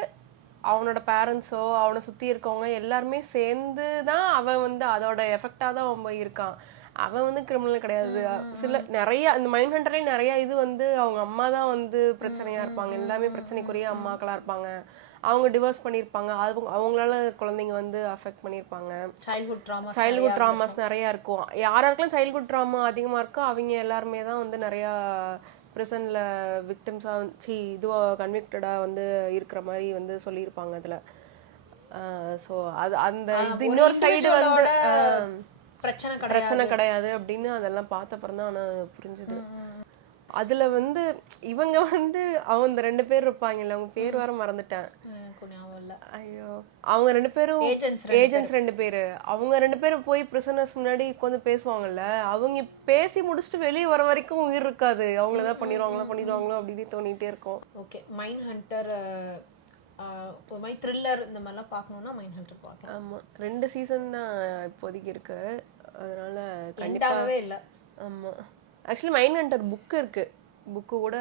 அவனோட பேரண்ட்ஸோ அவனை சுத்தி இருக்கவங்க எல்லாருமே சேர்ந்து தான் அவன் வந்து அதோட எஃபெக்டா தான் அவன் போய் இருக்கான். அவன் வந்து கிரிமினல் கிடையாது. நிறைய இந்த மைண்ட் ஹண்டர்லயே நிறைய இது வந்து அவங்க அம்மா தான் வந்து பிரச்சனையா இருப்பாங்க, எல்லாமே பிரச்சனைக்குரிய அம்மாக்களா இருப்பாங்க. அவங்க டிவோர்ஸ் பண்ணியிருப்பாங்க, அவங்களால குழந்தைங்க வந்து அஃபெக்ட் பண்ணியிருப்பாங்க. சைல்ட்ஹுட் ட்ராமாஸ் நிறையா இருக்கும். யாருக்கெல்லாம் சைல்ட்ஹுட் ட்ராமா அதிகமாக இருக்கோ அவங்க எல்லாருமே தான் வந்து நிறையா ப்ரிசனில் விக்டிம்ஸாக இதுவாக கன்விக்டடாக வந்து இருக்கிற மாதிரி வந்து சொல்லியிருப்பாங்க அதில். ஸோ அது அந்த இது இன்னொரு சைடு வந்து பிரச்சனை கிடையாது அப்படின்னு அதெல்லாம் பார்த்த அப்புறம் தான் ஆனால் புரிஞ்சுது. அதுல வந்து இவங்க வந்து அவங்க 2 பேர் இருப்பாங்கல்ல, அவங்க பேர் வர மறந்துட்டேன். ஐயோ, அவங்க 2 பேரும் ஏஜென்ட்ஸ் 2 பேரு. அவங்க 2 பேரும் போய் பிரிசனர்ஸ் முன்னாடி உட்காந்து பேசுவாங்கல்ல, அவங்க பேசி முடிச்சுட்டு வெளியே வர வரைக்கும் உயிர் இருக்காது. அவங்களதான் பண்ணிடுவாங்களோ அப்படின்னு தோணிட்டே இருக்கும். ஓகே, மைண்ட் ஹண்டர் ஒரு மாதிரி த்ரில்லர் இந்த மாதிரிலாம் பார்க்கணும்னா மைண்ட் ஹண்டர் பார்க்கலாம். ஆமா, 2 சீசன் தான் இப்போதைக்கு இருக்கு, அதனால கண்டிப்பாவே இல்லை. ஆமா, ஆக்சுவலி மைண்ட் ஹண்டர் புக் இருக்கு, புக்கு கூட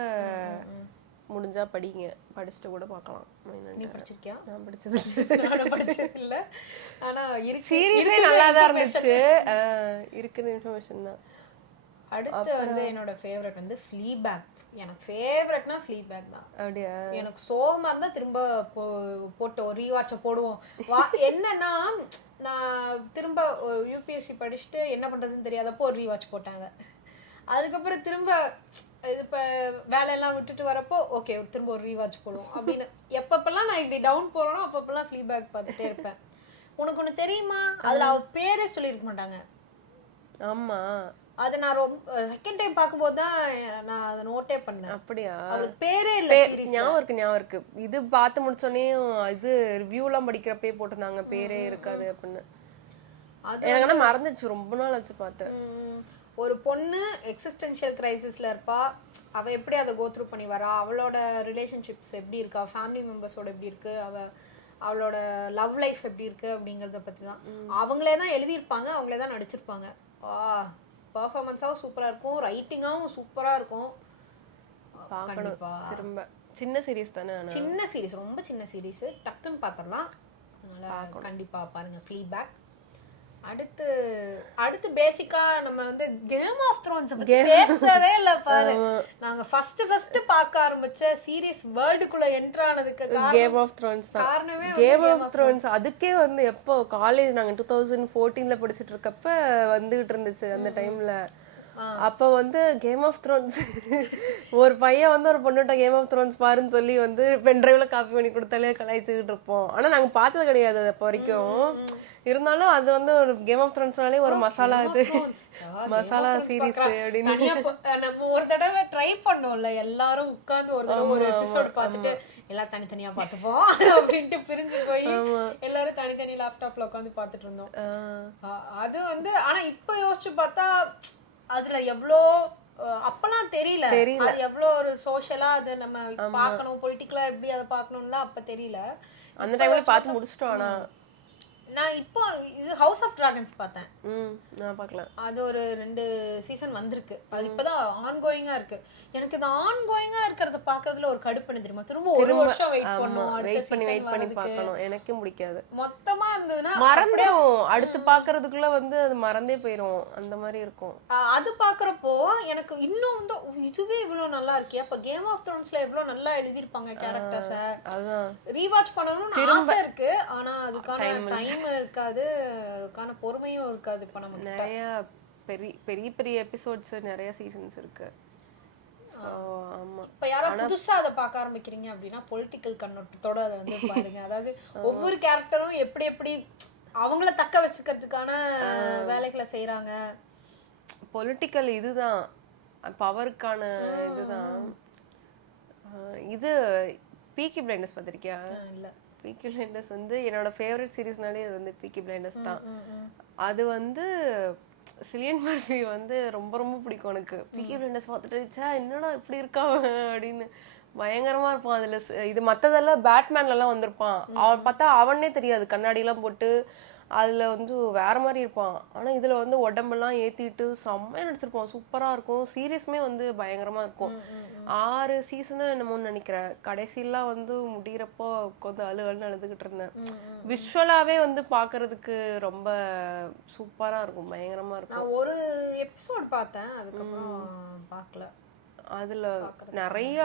முடிஞ்சா படிங்க, படிச்சுட்டு கூட பார்க்கலாம். நீ படிச்சிருக்கியா? நான் படிச்சது இல்ல, ஆனா சீரியஸே நல்லா தான் இருந்துச்சு, இருக்குன்னு இன்ஃபர்மேஷன் தான். அடுத்து வந்து என்னோட ஃபேவரட் வந்து ஃப்ளீபேக். எனக்கு ஃபேவரட்னா ஃப்ளீபேக் தான். அப்படியா? எனக்கு சோகமா இருந்தா திரும்ப போட்டு ரீவாட்ச போடுவோம். என்னன்னா நான் திரும்ப யூபிஎஸ்சி படிச்சுட்டு என்ன பண்றதுன்னு தெரியாதப்போ ஒரு ரீவாட்ச் போட்டாங்க. அதுக்கப்புறம் திரும்ப இது இப்போ வேலையெல்லாம் விட்டுட்டு வரப்போ ஓகே திரும்ப ஒரு ரீவாட்ச் போடுவோம் அப்படின்னு. எப்பப்பெல்லாம் நான் இப்படி டவுன் போறேனோ அப்பப்பெல்லாம் ஃப்ளீபேக் பார்த்துட்டே இருப்பேன். உனக்கு ஒன்று தெரியுமா, அதில் அவ பேரே சொல்லியிருக்க மாட்டாங்க. ஆமா, அது நான் ரொம்ப செகண்ட் டைம் பார்க்கும்போது தான் நான் அதை நோட்டே பண்ணேன். அப்படியா? அவளுக்கு பேரே இல்லை. ஞாபகம் இருக்கு. இது பார்த்து முடிச்சோடனே இது ரிவ்யூலாம் படிக்கிறப்பே போட்டிருந்தாங்க பேரே இருக்காது அப்படின்னு. எனக்கு மறந்துச்சு, ரொம்ப நாள் ஆச்சு பார்த்தேன். ஒரு பொண்ணு எக்ஸிஸ்டென்ஷியல் கிரைசிஸ்ல இருப்பா, அவ எப்படி அதை கோ த்ரூ பண்ணி வரா, அவளோட ரிலேஷன்ஷிப்ஸ் எப்படி இருக்கா, ஃபேமிலி மெம்பர்ஸோட எப்படி இருக்கு, அவளோட லவ் லைஃப் எப்படி இருக்கு அப்படிங்கறத பத்தி தான். அவங்களே தான் எழுதியிருப்பாங்க, அவங்களே தான் நடிச்சிருப்பாங்க. பெர்ஃபார்மன்ஸாவும் சூப்பரா இருக்கும், ரைட்டிங்காவும் சூப்பரா இருக்கும். திரும்ப சின்ன சீரிஸ் தானே. சின்ன சீரிஸ், ரொம்ப சின்ன சீரிஸ், டக்குன்னு பார்த்துடலாம். அதனால கண்டிப்பா பாருங்க ஃப்ளீபேக். அடுத்து பேசிக்கா நம்ம வந்து கேம் ஆஃப் த்ரோன்ஸ் பத்தி பேசவே இல்ல பாரு. நாங்க ஃபர்ஸ்ட் பார்க்க ஆரம்பிச்ச சீரிஸ் வேர்ல்டுக்குள்ள என்டர் ஆனதுக்கு கேம் ஆஃப் த்ரோன்ஸ் தான் காரணமே. கேம் ஆஃப் த்ரோன்ஸ் அதுக்கே வந்து எப்போ காலேஜ் நாங்க 2014ல படிச்சிட்டு இருக்கப்ப வந்துகிட்டு இருந்துச்சு அந்த டைம்ல. அப்ப வந்து கேம் ஆஃப் த்ரோன்ஸ் ஒரு பையன் வந்து ஒரு பொண்ணுட்ட கேம் ஆஃப் த்ரோன்ஸ் பாருன்னு சொல்லி வந்து பென்ட்ரைவ்ல காப்பி பண்ணி கொடுத்தாலே கலாய்ச்சிக்கிட்டு இருப்போம். ஆனா நாங்க பார்த்தது கிடையாது அது அப்ப வரைக்கும். இருந்தாலும் அது வந்து ஒரு கேம் ஆஃப் த்ரோன்ஸ்னாலே ஒரு மசாலா இது மசாலா சீரிஸ் அப்படின்னு நம்ம ஒரு தடவை ட்ரை பண்ணோம்ல எல்லாரும் உட்கார்ந்து ஒரு தடவை ஒரு எபிசோட் பார்த்துட்டு எல்லாம் தனித்தனியா பார்த்துப்போம் அப்படின்ட்டு பிரிஞ்சு போய் எல்லாரும் தனித்தனி லேப்டாப்ல உட்காந்து பார்த்துட்டு இருந்தோம். அது வந்து ஆனா இப்ப யோசிச்சு பார்த்தா அதுல எவ்வளோ அப்பெல்லாம் தெரியல அது எவ்வளோ ஒரு சோஷியலா அதை நம்ம பார்க்கணும், பொலிட்டிக்கலா எப்படி அதை பார்க்கணும்லாம் அப்ப தெரியல. அந்த டைம்ல பார்த்து முடிச்சிட்டோம். ஆனா நான் இப்போ இது ஹவுஸ் ஆஃப் டிராகன்ஸ் பார்த்தேன். நான் பார்க்கல. அது ஒரு 2 சீசன் வந்திருக்கு. அது இப்பதான் ஆன்கோயிங்கா இருக்கு. எனக்கு இது ஆன்கோயிங்கா இருக்கிறத பாக்குறதுல ஒரு கடுப்பு என்ன தெரியுமா, திரும்ப ஒரு வருஷம் வெயிட் பண்ணணும், வெயிட் பண்ணி பார்க்கணும். எனக்கும் பிடிக்காது. மொத்தமா இருந்ததுன்னா மறந்துடும், அடுத்து பாக்குறதுக்குள்ள வந்து அது மறந்தே போயிரும், அந்த மாதிரி இருக்கும். அது பாக்குறப்போ எனக்கு இன்னும் வந்து இதுவே இவ்வளவு நல்லா இருக்கே, அப்ப கேம் ஆஃப் த்ரோன்ஸ்ல எவ்வளவு நல்லா எழுதிருப்பாங்க கேரக்டர்ஸ. அதான் ரீவாட்ச் பண்ணணும்னு ஆசை இருக்கு. ஆனா அதுக்கான டைம் இருக்காது, அதுக்கான பொறுமையும் இருக்காது. இப்ப நமக்கு நிறைய பெரிய பெரிய எபிசோட்ஸ், நிறைய சீசன்ஸ் இருக்கு. இப்ப யாராவது புதுசா அதை பார்க்க ஆரம்பிக்கிறீங்க அப்படின்னா பொலிட்டிக்கல் கண்ணோட்டத்தோட அதை வந்து பாருங்க. அதாவது ஒவ்வொரு கேரக்டரும் எப்படி எப்படி அவங்கள தக்க வச்சுக்கிறதுக்கான வேலைகளை செய்யறாங்க. பொலிட்டிக்கல் இதுதான் பவருக்கான இதுதான். இது பீக்கி பிளைண்டர்ஸ் பார்த்திருக்கியா? இல்ல. பீக்கி பிளைண்டர்ஸ் வந்து என்னோட ஃபேவரட் சீரிஸ்னாலே அது வந்து பீக்கி பிளைண்டர்ஸ் தான். அது வந்து சிலியன் மர்ஃபி வந்து ரொம்ப ரொம்ப பிடிக்கும் எனக்கு. பீக்கி பிளைண்டர்ஸ் பார்த்துட்டு என்னடா இப்படி இருக்கான் அப்படின்னு பயங்கரமா இருப்பான். அதுல இது மத்ததெல்லாம் பேட்மேன்ல எல்லாம் வந்திருப்பான், அவன் பார்த்தா அவனே தெரியாது, கண்ணாடி எல்லாம் போட்டு அதுல வந்து வேற மாதிரி இருப்பான். ஆனா இதுல வந்து உடம்பெல்லாம் ஏத்திட்டு செம்மையா நடிச்சிருப்பான், சூப்பரா இருக்கும். சீரியஸுமே வந்து பயங்கரமா இருக்கும். 6 சீசன் என்னமோன்னு நினைக்கிறேன். கடைசியெல்லாம் வந்து முடிகிறப்போ உட்காந்து அழுன்னு அழுதுகிட்டு இருந்தேன். விஷுவலாவே வந்து பாக்குறதுக்கு ரொம்ப சூப்பரா இருக்கும், பயங்கரமா இருக்கும். நான் ஒரு எபிசோட் பார்த்தேன், அதுக்கப்புறம் பார்க்கல. அதுல நிறைய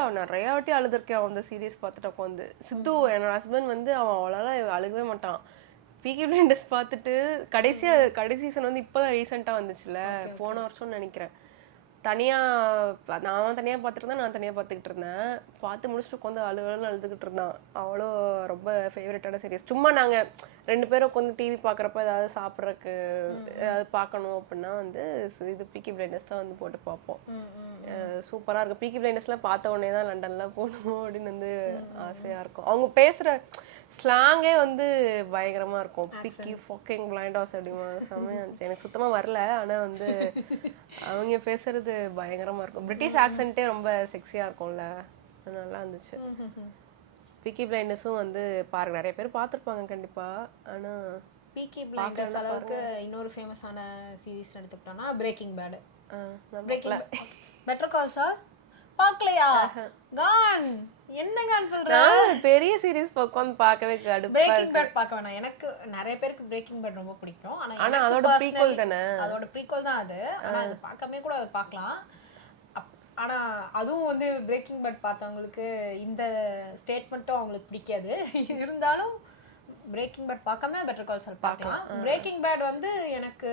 வாட்டி அழுதுருக்கேன் அந்த சீரியஸ் பார்த்துட்டு உட்காந்து. சித்து என்னோட ஹஸ்பண்ட் வந்து அவன் அவ்வளோலாம் அழுகவே மாட்டான். பீக்கி பிளைண்டர்ஸ் பார்த்துட்டு கடைசி சீசன் வந்து இப்போதான் ரீசெண்டாக வந்துச்சுல, போன வருஷம்னு நினைக்கிறேன். நான் தனியாக பார்த்துட்டு இருந்தேன், நான் தனியாக பார்த்துக்கிட்டு இருந்தேன். பார்த்து முடிச்சுட்டு உட்காந்து அழுதுகிட்டு இருந்தான். அவ்வளோ ரொம்ப ஃபேவரட்டான சீரியஸ். சும்மா நாங்கள் 2 பேரும் உட்காந்து டிவி பார்க்குறப்ப ஏதாவது சாப்பிட்றதுக்கு ஏதாவது பார்க்கணும் அப்படின்னா வந்து இது பீக்கி பிளைண்டர்ஸ் தான் வந்து போட்டு பார்ப்போம். சூப்பராக இருக்கும். பீக்கி பிளைண்டர்ஸ்லாம் பார்த்த உடனே தான் லண்டன்லாம் போகணும் அப்படின்னு வந்து ஆசையாக இருக்கும். அவங்க பேசுகிற ஸ்லாங்கே வந்து பயங்கரமா இருக்கும். பிக்கி ஃபக்கிங் பிளைண்டர்ஸ் அப்படிமா செம்மையா இருந்துச்சு. எனக்கு சுத்தமா வரல, ஆனா வந்து அவங்க பேசுறது பயங்கரமா இருக்கும். பிரிட்டிஷ் ஆக்சென்ட்டே ரொம்ப செக்ஸியா இருக்கும்ல, அது நல்லா இருந்துச்சு. பீக்கி பிளைண்டர்ஸும் வந்து பாருங்க, நிறைய பேர் பார்த்துருப்பாங்க கண்டிப்பா. ஆனா பீக்கி பிளைண்டர்ஸ் அளவுக்கு இன்னொரு ஃபேமஸான சீரிஸ் எடுத்துக்கிட்டோம்னா பிரேக்கிங் பேட். பெட்டர் கால் சால் பார்க்கலையா? கான் என்னங்கன்னு சொல்றா? பெரிய சீரிஸ் உட்கார்ந்து பார்க்கவே கடுப்பா. பிரேக்கிங் பேட் பார்க்க வேணாம். எனக்கு நிறைய பேருக்கு பிரேக்கிங் பேட் ரொம்ப பிடிக்கும். ஆனா அதோட ப்ரீக்வல் தானே, அதோட ப்ரீக்வல் தான் அது. ஆனா அது பார்க்கவே கூட அதை பார்க்கலாம். ஆனா அதுவும் வந்து பிரேக்கிங் பேட் பார்த்தவங்களுக்கு இந்த ஸ்டேட்மெண்ட்டும் அவங்களுக்கு பிடிக்காது. இருந்தாலும் பிரேக்கிங் பேட் பார்க்காம பெட்டர் கால் சால் பார்க்கலாம். பிரேக்கிங் பேட் வந்து எனக்கு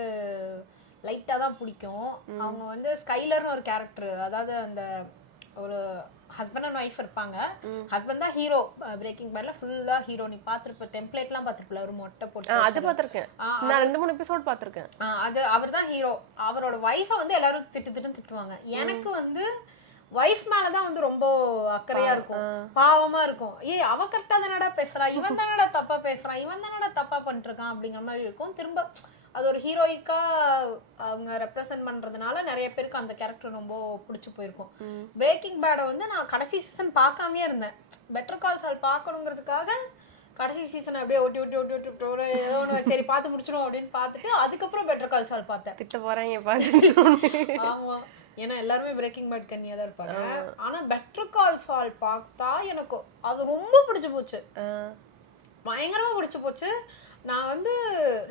லைட்டா தான் பிடிக்கும். அவங்க வந்து ஸ்கைலர்னு ஒரு கேரக்டர், அதாவது அந்த ஒரு ஹஸ்பண்ட் அண்ட் ஒய்ஃப் இருப்பாங்க. ஹஸ்பண்ட் தான் ஹீரோ. பிரேக்கிங் பேட்ல ஃபுல்லா ஹீரோ. நீ பாத்திருப்ப, டெம்ப்ளேட்லாம் பாத்திருப்பல, ஒரு மொட்டை போட்டு. அது பாத்திருக்கேன், நான் 2-3 எபிசோட் பாத்திருக்கேன். அது அவர்தான் ஹீரோ. அவரோட ஒய்ஃபை வந்து எல்லாரும் திட்டுவாங்க. எனக்கு வந்து ஒய்ஃப் மேலதான் வந்து ரொம்ப அக்கறையா இருக்கும், பாவமா இருக்கும். அவ கரெக்டா தானடா பேசுறா, இவன் தானடா தப்பா பேசுறான், இவன் தானடா தப்பா பண்ணிட்டு இருக்கான் அப்படிங்கிற மாதிரி இருக்கும். திரும்ப அது ஒரு ஹீரோயிக்கா அவங்க ரெப்ரசென்ட் பண்றதுனால நிறைய பேருக்கு அந்த கேரக்டர் ரொம்ப பிடிச்சு போயிருக்கும். பிரேக்கிங் பேடை வந்து நான் கடைசி சீசன் பார்க்காமே இருந்தேன். பெட்டர் கால் சால் பார்க்கணுங்கிறதுக்காக கடைசி சீசன் அப்படியே ஓட்டி ஏதோ ஒன்று சரி பார்த்து முடிச்சிடும் அப்படின்னு பார்த்துட்டு அதுக்கப்புறம் பெட்டர் கால் சால் பார்த்தேன். திட்ட போறாங்க பார்த்து. ஆமா, ஏன்னா எல்லாருமே பிரேக்கிங் பேட் கன்னியா தான் இருப்பாங்க. ஆனா பெட்டர் கால் சால் பார்த்தா எனக்கு அது ரொம்ப பிடிச்சு போச்சு, பயங்கரமா பிடிச்சு போச்சு. நான் வந்து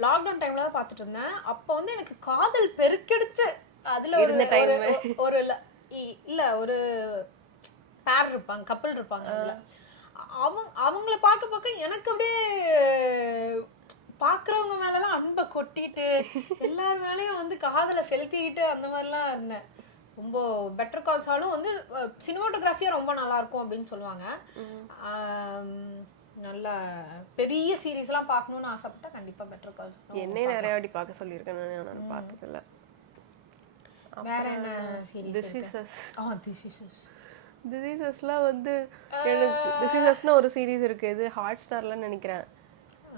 லாக்டவுன் டைம்ல தான் பார்த்துட்டு இருந்தேன். அப்போ வந்து எனக்கு காதல் பெருக்கெடுத்து அதுல ஒரு இல்ல ஒரு பேர் இருப்பாங்க, கப்பல் இருப்பாங்க. அதுல அவங்கள பார்க்க பார்க்க எனக்கு அப்படியே பாக்குறவங்க மேலலாம் அன்பை கொட்டிட்டு எல்லார் மேலயும் வந்து காதலை செலுத்திக்கிட்டு அந்த மாதிரிலாம் இருந்தேன். ரொம்ப பெட்டர் கால் சாலும் வந்து சினிமாட்டோகிராஃபியா ரொம்ப நல்லா இருக்கும் அப்படின்னு சொல்லுவாங்க. நல்ல பெரிய சீரீஸ் எல்லாம் பார்க்கணும்னு ஆசைப்பட்டா கண்டிப்பா பெட்டர் கால் சால். என்ன நிறைய வாட்டி பார்க்க சொல்லியிருக்கேன், நான் பார்த்ததில்ல. வேற என்ன series? This Is Us. This Is Us. This Is Usலாம் வந்து எனக்கு This Is Usனு ஒரு சீரீஸ் இருக்கு, இது ஹாட் ஸ்டார்லன்னு நினைக்கிறேன்.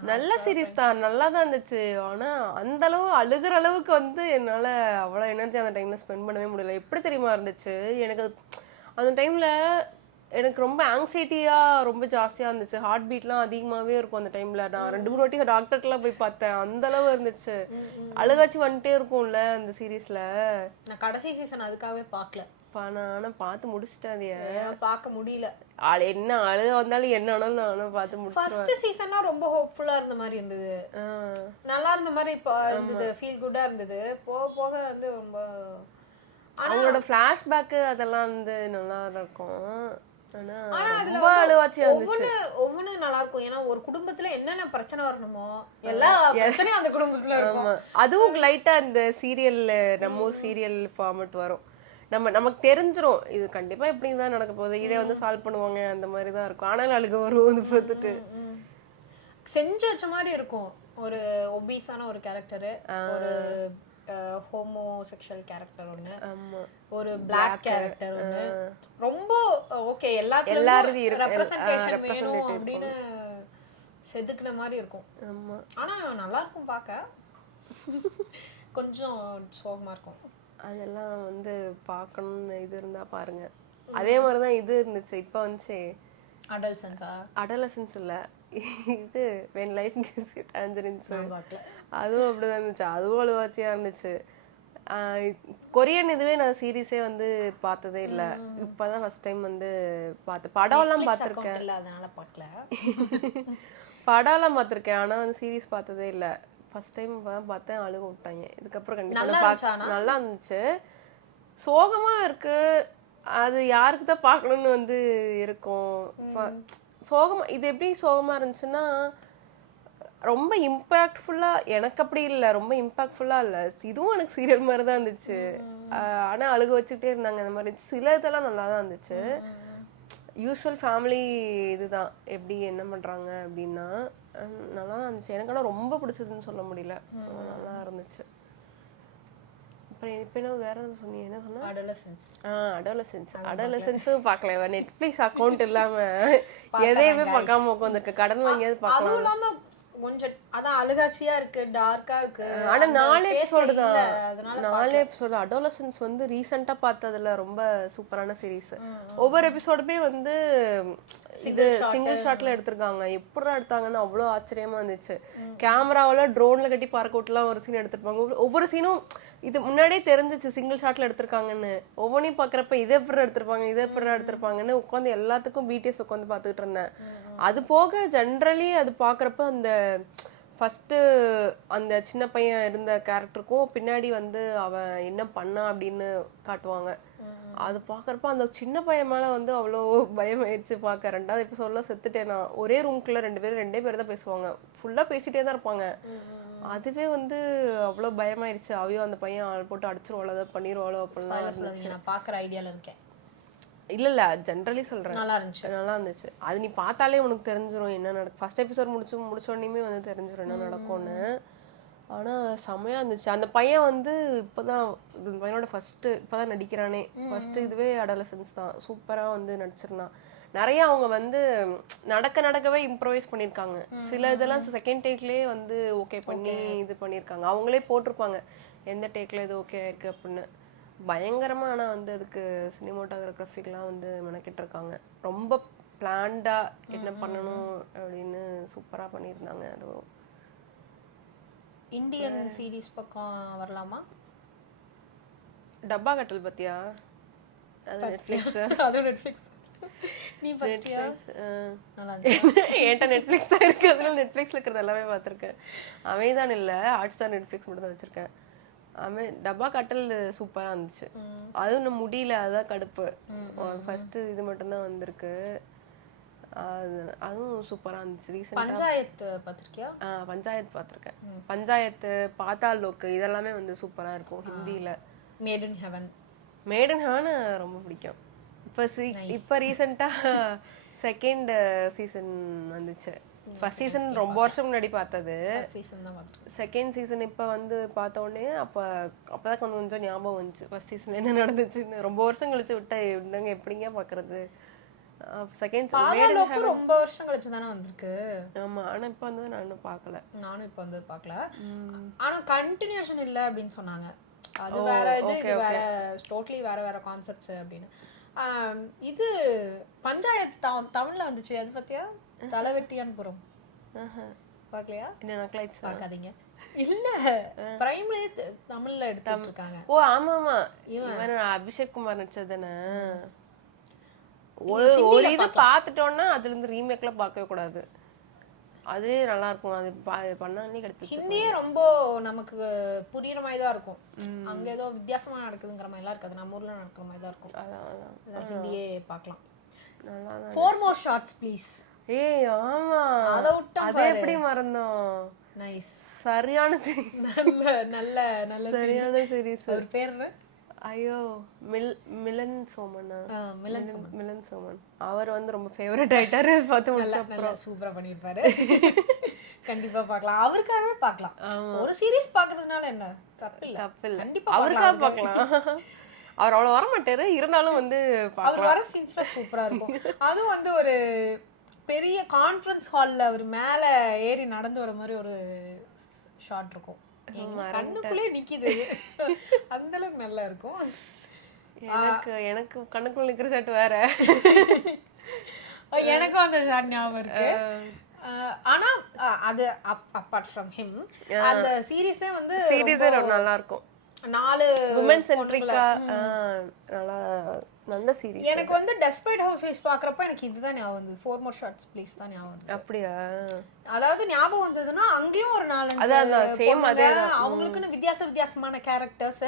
நல்ல சீரீஸ் தான், நல்லா தான் இருந்துச்சு. ஆனா அந்த அளவு அழுகிற அளவுக்கு வந்து என்னால அவ்வளவு எனர்ஜி அந்த டைம்ல ஸ்பெண்ட் பண்ணவே முடியல. எப்படி தெரியுமா இருந்துச்சு எனக்கு அந்த டைம்ல, எனக்கு ரொம்ப ஆங்ஸைட்டியா ரொம்ப ஜாஸ்தியா இருந்துச்சு. ஹார்ட் பீட்லாம் அதிகமாவே இருக்கும் அந்த டைம்ல. நான் 2-3 வாட்டி டாக்டர்லாம் போய் பார்த்தேன், அந்த அளவு இருந்துச்சு. அழுகாச்சு வந்துட்டே இருக்கும்ல அந்த சீரீஸ்ல. நான் கடைசி சீசன் அதுக்காகவே பார்க்கல. ஆனா பார்த்து முடிச்சிட்டாதிய. பார்க்க முடியல. என்ன அழுக வந்தாலும் என்ன ஆனாலும் நானும் பார்த்து முடிச்சிட்டேன். ஃபர்ஸ்ட் சீசன்லாம் ரொம்ப ஹோப்ஃபுல்லா இருந்த மாதிரி இருந்தது, நல்லா இருந்த மாதிரி இருந்தது, ஃபீல் குட்டா இருந்தது. போக போக வந்து ரொம்ப அவங்களோட ஃபிளாஷ்பேக் அதெல்லாம் வந்து நல்லா இருக்கும். ஒவ்வொன்னு நல்லா இருக்கும். ஏன்னா ஒரு குடும்பத்துல என்னென்ன பிரச்சனை வரணுமோ எல்லா பிரச்சனையும் அந்த குடும்பத்துல இருக்கும். அதுவும் லைட்டா இந்த சீரியல்ல நம்ம ஊர் சீரியல் ஃபார்மட் வரும், நமக்கு தெரிஞ்சிரும் இது கண்டிப்பா இப்படிதான் நடக்க போகுது, இதை வந்து சால்வ் பண்ணுவாங்க, அந்த மாதிரி தான் இருக்கும். ஆனாலும் அழுக வரும் பார்த்துட்டு. செஞ்சு வச்ச மாதிரி இருக்கும். ஒரு ஒபீஸான ஒரு கேரக்டர், ஒரு ஹோமோசெக்சுவல் கேரக்டர் ஒண்ணு, ஒரு பிளாக் கேரக்டர் ஒண்ணு. ரொம்ப ஓகே, எல்லாத்துலயும் ரெப்ரசன்டேஷன் வேணும் அப்படின்னு செதுக்குன மாதிரி இருக்கும். ஆனா நல்லா இருக்கும் பார்க்க, கொஞ்சம் சோகமா இருக்கும். அதெல்லாம் வந்து பார்க்கணும்னு இது இருந்தா பாருங்க. அதே மாதிரிதான் இது இருந்துச்சு, இப்ப வந்துச்சு அடலசன்ஸ் இல்ல, இது when life gives you tangerines, அதுவும் அப்படிதான் இருந்துச்சு. அதுவும் அழுவாச்சியா இருந்துச்சு. கொரியன் இதுவே நான் சீரீஸே வந்து பார்த்ததே இல்ல, இப்பதான் ஃபர்ஸ்ட் டைம் வந்து பார்த்தேன். படம் எல்லாம் பார்த்திருக்கேன், படம் எல்லாம் பார்த்திருக்கேன், ஆனா வந்து சீரீஸ் பார்த்ததே இல்ல. ஃபர்ஸ்ட் டைம் பார்த்தேன், அழுக விட்டாங்க. இதுக்கப்புறம் கண்டிப்பா நல்லா இருந்துச்சு. சோகமா இருக்கு, அது யாருக்கு தான் பார்க்கணும்னு வந்து இருக்கும். சோகமா இது எப்படி சோகமா இருந்துச்சுன்னா ரொம்ப இம்பாக்ட்ஃபுல்லா, எனக்கு அப்படி இல்லை, ரொம்ப இம்பாக்ட்ஃபுல்லா இல்லை. இதுவும் எனக்கு சீரியல் மாதிரி தான் இருந்துச்சு. ஆனா அழுக வச்சுக்கிட்டே இருந்தாங்க. அந்த மாதிரி சில இதெல்லாம் நல்லா தான் இருந்துச்சு. யூஸ்வல் ஃபேமிலி இதுதான், எப்படி என்ன பண்றாங்க அப்படின்னா நல்லா இருந்துச்சு. எனக்கு ஆனால் ரொம்ப பிடிச்சதுன்னு சொல்ல முடியல, நல்லா இருந்துச்சு. அப்புறம் இப்போ என்ன வேற எதாவது சொன்னீங்க, என்ன சொன்னா? அடோலசன்ஸும் பார்க்கல. நெட்ஃப்ளிக்ஸ் அக்கௌண்ட் இல்லாம எதையுமே பார்க்காம உட்காந்துருக்க, கடன் வாங்கியாவது பார்க்கலாம். கொஞ்சம் அதான் அழுகாட்சியா இருக்கு, டார்க்கா இருக்கு. ஆனா 4 எபிசோடு தான், 4 எபிசோடு. அடோலசன்ஸ் வந்து ரீசெண்டா பார்த்ததுல ரொம்ப சூப்பரான சீரீஸ். ஒவ்வொரு எபிசோடுமே வந்து இது சிங்கிள் ஷாட்ல எடுத்திருக்காங்க. எப்படா எடுத்தாங்கன்னு அவ்வளவு ஆச்சரியமா இருந்துச்சு. கேமராவில ட்ரோன்ல கட்டி பார்க் அவுட்லாம் ஒரு சீன் எடுத்திருப்பாங்க. ஒவ்வொரு சீனும் இது முன்னாடியே தெரிஞ்சிச்சு சிங்கிள் ஷாட்ல எடுத்திருக்காங்கன்னு. ஒவ்வொன்றையும் பாக்குறப்ப இதை எப்படி எடுத்திருப்பாங்கன்னு உட்காந்து எல்லாத்துக்கும் பிடிஎஸ் உட்காந்து பாத்துக்கிட்டு இருந்தேன். அது போக ஜென்ரலி அது பாக்குறப்ப அந்த ஃபர்ஸ்ட் அந்த சின்ன பையன் இருந்த கேரக்டருக்கும் பின்னாடி வந்து அவன் என்ன பண்ணா அப்படின்னு காட்டுவாங்க. அது பாக்குறப்ப அந்த சின்ன பையன் மேல வந்து அவ்வளோ பயம் ஆயிடுச்சு பார்க்க. 2வது எபிசோட்ல செத்துட்டேன் நான். ஒரே ரூம்குள்ள 2 பேர் தான் பேசுவாங்க, ஃபுல்லா பேசிட்டே தான் இருப்பாங்க. அதுவே வந்து அவ்வளோ பயமாயிடுச்சு. அவையோ அந்த பையன் ஆள் போட்டு அடிச்சிருவாளோ, அதை பண்ணிடுவாளோ அப்படிலாம் இருந்துச்சு. நான் பாக்குற ஐடியால இருக்கேன். இல்ல ஜென்ரலி சொல்றேன், நல்லா இருந்துச்சு. அது நீ பார்த்தாலே உனக்கு தெரிஞ்சிடும் என்ன நடக்கும். ஃபர்ஸ்ட் எபிசோட் முடிச்ச உடனே வந்து தெரிஞ்சிடும் என்ன நடக்கும்னு. ஆனா செமையா இருந்துச்சு. அந்த பையன் வந்து இப்பதான் இந்த பையனோட இப்பதான் நடிக்கிறானே. ஃபர்ஸ்ட் இதுவே அடலசன்ஸ் தான், சூப்பரா வந்து நடிச்சிருந்தான். நிறைய அவங்க வந்து நடக்கவே இம்ப்ரோவைஸ் பண்ணிருக்காங்க. சில இதெல்லாம் செகண்ட் டேக்லயே வந்து ஓகே பண்ணி இது பண்ணிருக்காங்க. அவங்களே போட்டிருப்பாங்க எந்த டேக்ல இது ஓகே ஆயிருக்கு அப்படின்னு. பயங்கரமா. ஆனா வந்து அதுக்கு சினிமாட்டோகிராஃபிக்லாம் வந்து மெனக்கிட்டு இருக்காங்க. ரொம்ப பிளான்டா என்ன பண்ணணும் அப்படின்னு சூப்பரா பண்ணியிருந்தாங்க. அது இந்தியன் சீரீஸ் பக்கம் வரலாமா? டப்பா கட்டல் பத்தியா? அது நெட்ஃப்ளிக்ஸ். அது நெட்ஃப்ளிக்ஸ். நீ பாத்தியா? நல்லா என்கிட்ட நெட்ஃப்ளிக்ஸ் தான் இருக்கு. அதனால நெட்ஃப்ளிக்ஸ்ல இருக்கிறது எல்லாமே பார்த்துருக்கேன். அமேசான் இல்லை, ஹாட்ஸ்டார், நெட்ஃப்ளிக்ஸ் மட்டும் தான் வச்சிருக்கேன். டப்பா கட்டல் சூப்பரா இருந்துச்சு. அதுவும் இன்னும் முடியல, அதுதான் கடுப்பு. ஃபர்ஸ்ட் இது மட்டும்தான் வந்திருக்கு. அதுவும் சூப்பரா இருந்துச்சு. ரீசெண்டா பஞ்சாயத்து பாத்திருக்கியா? பஞ்சாயத்து பார்த்துருக்கேன். பஞ்சாயத்து, பாத்தாள் லோக்கு இதெல்லாமே வந்து சூப்பரா இருக்கும் ஹிந்தியில. Made in heaven. Made in heaven ரொம்ப பிடிக்கும். இப்போ ரீசெண்டா செகண்ட் சீசன் வந்துச்சு. ஃபர்ஸ்ட் சீசன் ரொம்ப வருஷம் முன்னாடி பார்த்தது. செகண்ட் சீசன் இப்போ வந்து பார்த்த உடனே அப்பதான் கொஞ்சம் கொஞ்சம் ஞாபகம் வந்துச்சு ஃபர்ஸ்ட் சீசன் என்ன நடந்துச்சுன்னு. ரொம்ப வருஷம் கழிச்சு விட்டா இருந்தாங்க, எப்படிங்க பாக்குறது? செகண்ட் சீசன் ரொம்ப வருஷம் கழிச்சு தானே வந்திருக்கு. ஆமா, ஆனா இப்போ வந்து நான் இன்னும் பார்க்கல. நானும் இப்போ வந்து பார்க்கல. ஆனா கண்டினியூஷன் இல்ல அப்படின்னு சொன்னாங்க. அது வேற இது வேற, டோட்டலி வேற வேற கான்செப்ட்ஸ் அப்படின்னு. இது பஞ்சாயத்து தமிழ்ல வந்துச்சு, அது பத்தியா? தலைவெட்டியான் புறம் பாக்கலையா? பாக்காதீங்க. இல்ல, பிரைம்ல தமிழ்ல எடுத்துட்டு இருக்காங்க. ஓ ஆமா ஆமா, இவன் அபிஷேக் குமார் நடிச்சதுதானே. ஒரு இது பாத்துட்டோம்னா அதுல இருந்து ரீமேக்ல பார்க்கவே கூடாது. அதுவே நல்லா இருக்கும். அது பண்ணானே கிடைச்சு. ஹிந்தியே ரொம்ப நமக்கு புரியுற மாதிரி தான் இருக்கும். அங்க ஏதோ வித்தியாசமா நடக்குதுங்கிற மாதிரி எல்லாம் இருக்காது, நம்ம ஊர்ல நடக்கிற மாதிரி தான் இருக்கும். அதான் ஹிந்தியே பார்க்கலாம். நல்லா தான். 4 more shots please. ஏய் ஆமா, அது எப்படி மறந்தோம். நைஸ், சரியான நல்ல நல்ல நல்ல சரியான சீரிஸ். ஒரு பேர் என்ன? ஐயோ, மிலன் சோமன். மிலன் சோமன் அவர் வந்து ரொம்ப ஃபேவரட் ஆயிட்டாரு. பார்த்து முடிச்ச அப்புறம் சூப்பரா பண்ணிருப்பாரு. கண்டிப்பா பார்க்கலாம், அவருக்காகவே பார்க்கலாம். ஒரு சீரிஸ் பார்க்கிறதுனால என்ன தப்பு இல்ல, கண்டிப்பா அவருக்காக பார்க்கலாம். அவர் அவ்வளவு வர மாட்டாரு, இருந்தாலும் வந்து அவர் வர சீன்ஸ்ல சூப்பரா இருக்கும். அதுவும் வந்து ஒரு பெரிய கான்ஃபரன்ஸ் ஹால்ல அவர் மேல ஏறி நடந்து வர மாதிரி ஒரு ஷாட் இருக்கும். கண்ணுக்குள்ளே நிக்குது, அந்த அளவுக்கு நல்லா இருக்கும். எனக்கு கண்ணுக்குள்ள நிக்கிற ஷாட் வேற. எனக்கும் அந்த ஷாட் ஞாபகம் இருக்கு. ஆனா அது அப்பார்ட் ஃப்ரம் ஹிம், அந்த சீரிஸே வந்து சீரிஸே நல்லா இருக்கும். 4 women சென்ட்ரிக்கா நல்ல சீரிஸ். எனக்கு வந்து டெஸ்பரேட் ஹவுஸ்வைஃப்ஸ் பாக்குறப்ப எனக்கு இதுதான் ஞாபகம் வந்து 4 more shots please தான் ஞாபகம் வந்து. அப்படியா? அதாவது ஞாபகம் வந்ததுன்னா அங்கேயும் ஒரு 4-5 அதான் சேம் அதே அவங்களுக்குன்னு வித்தியாசமான கேரக்டர்ஸ்,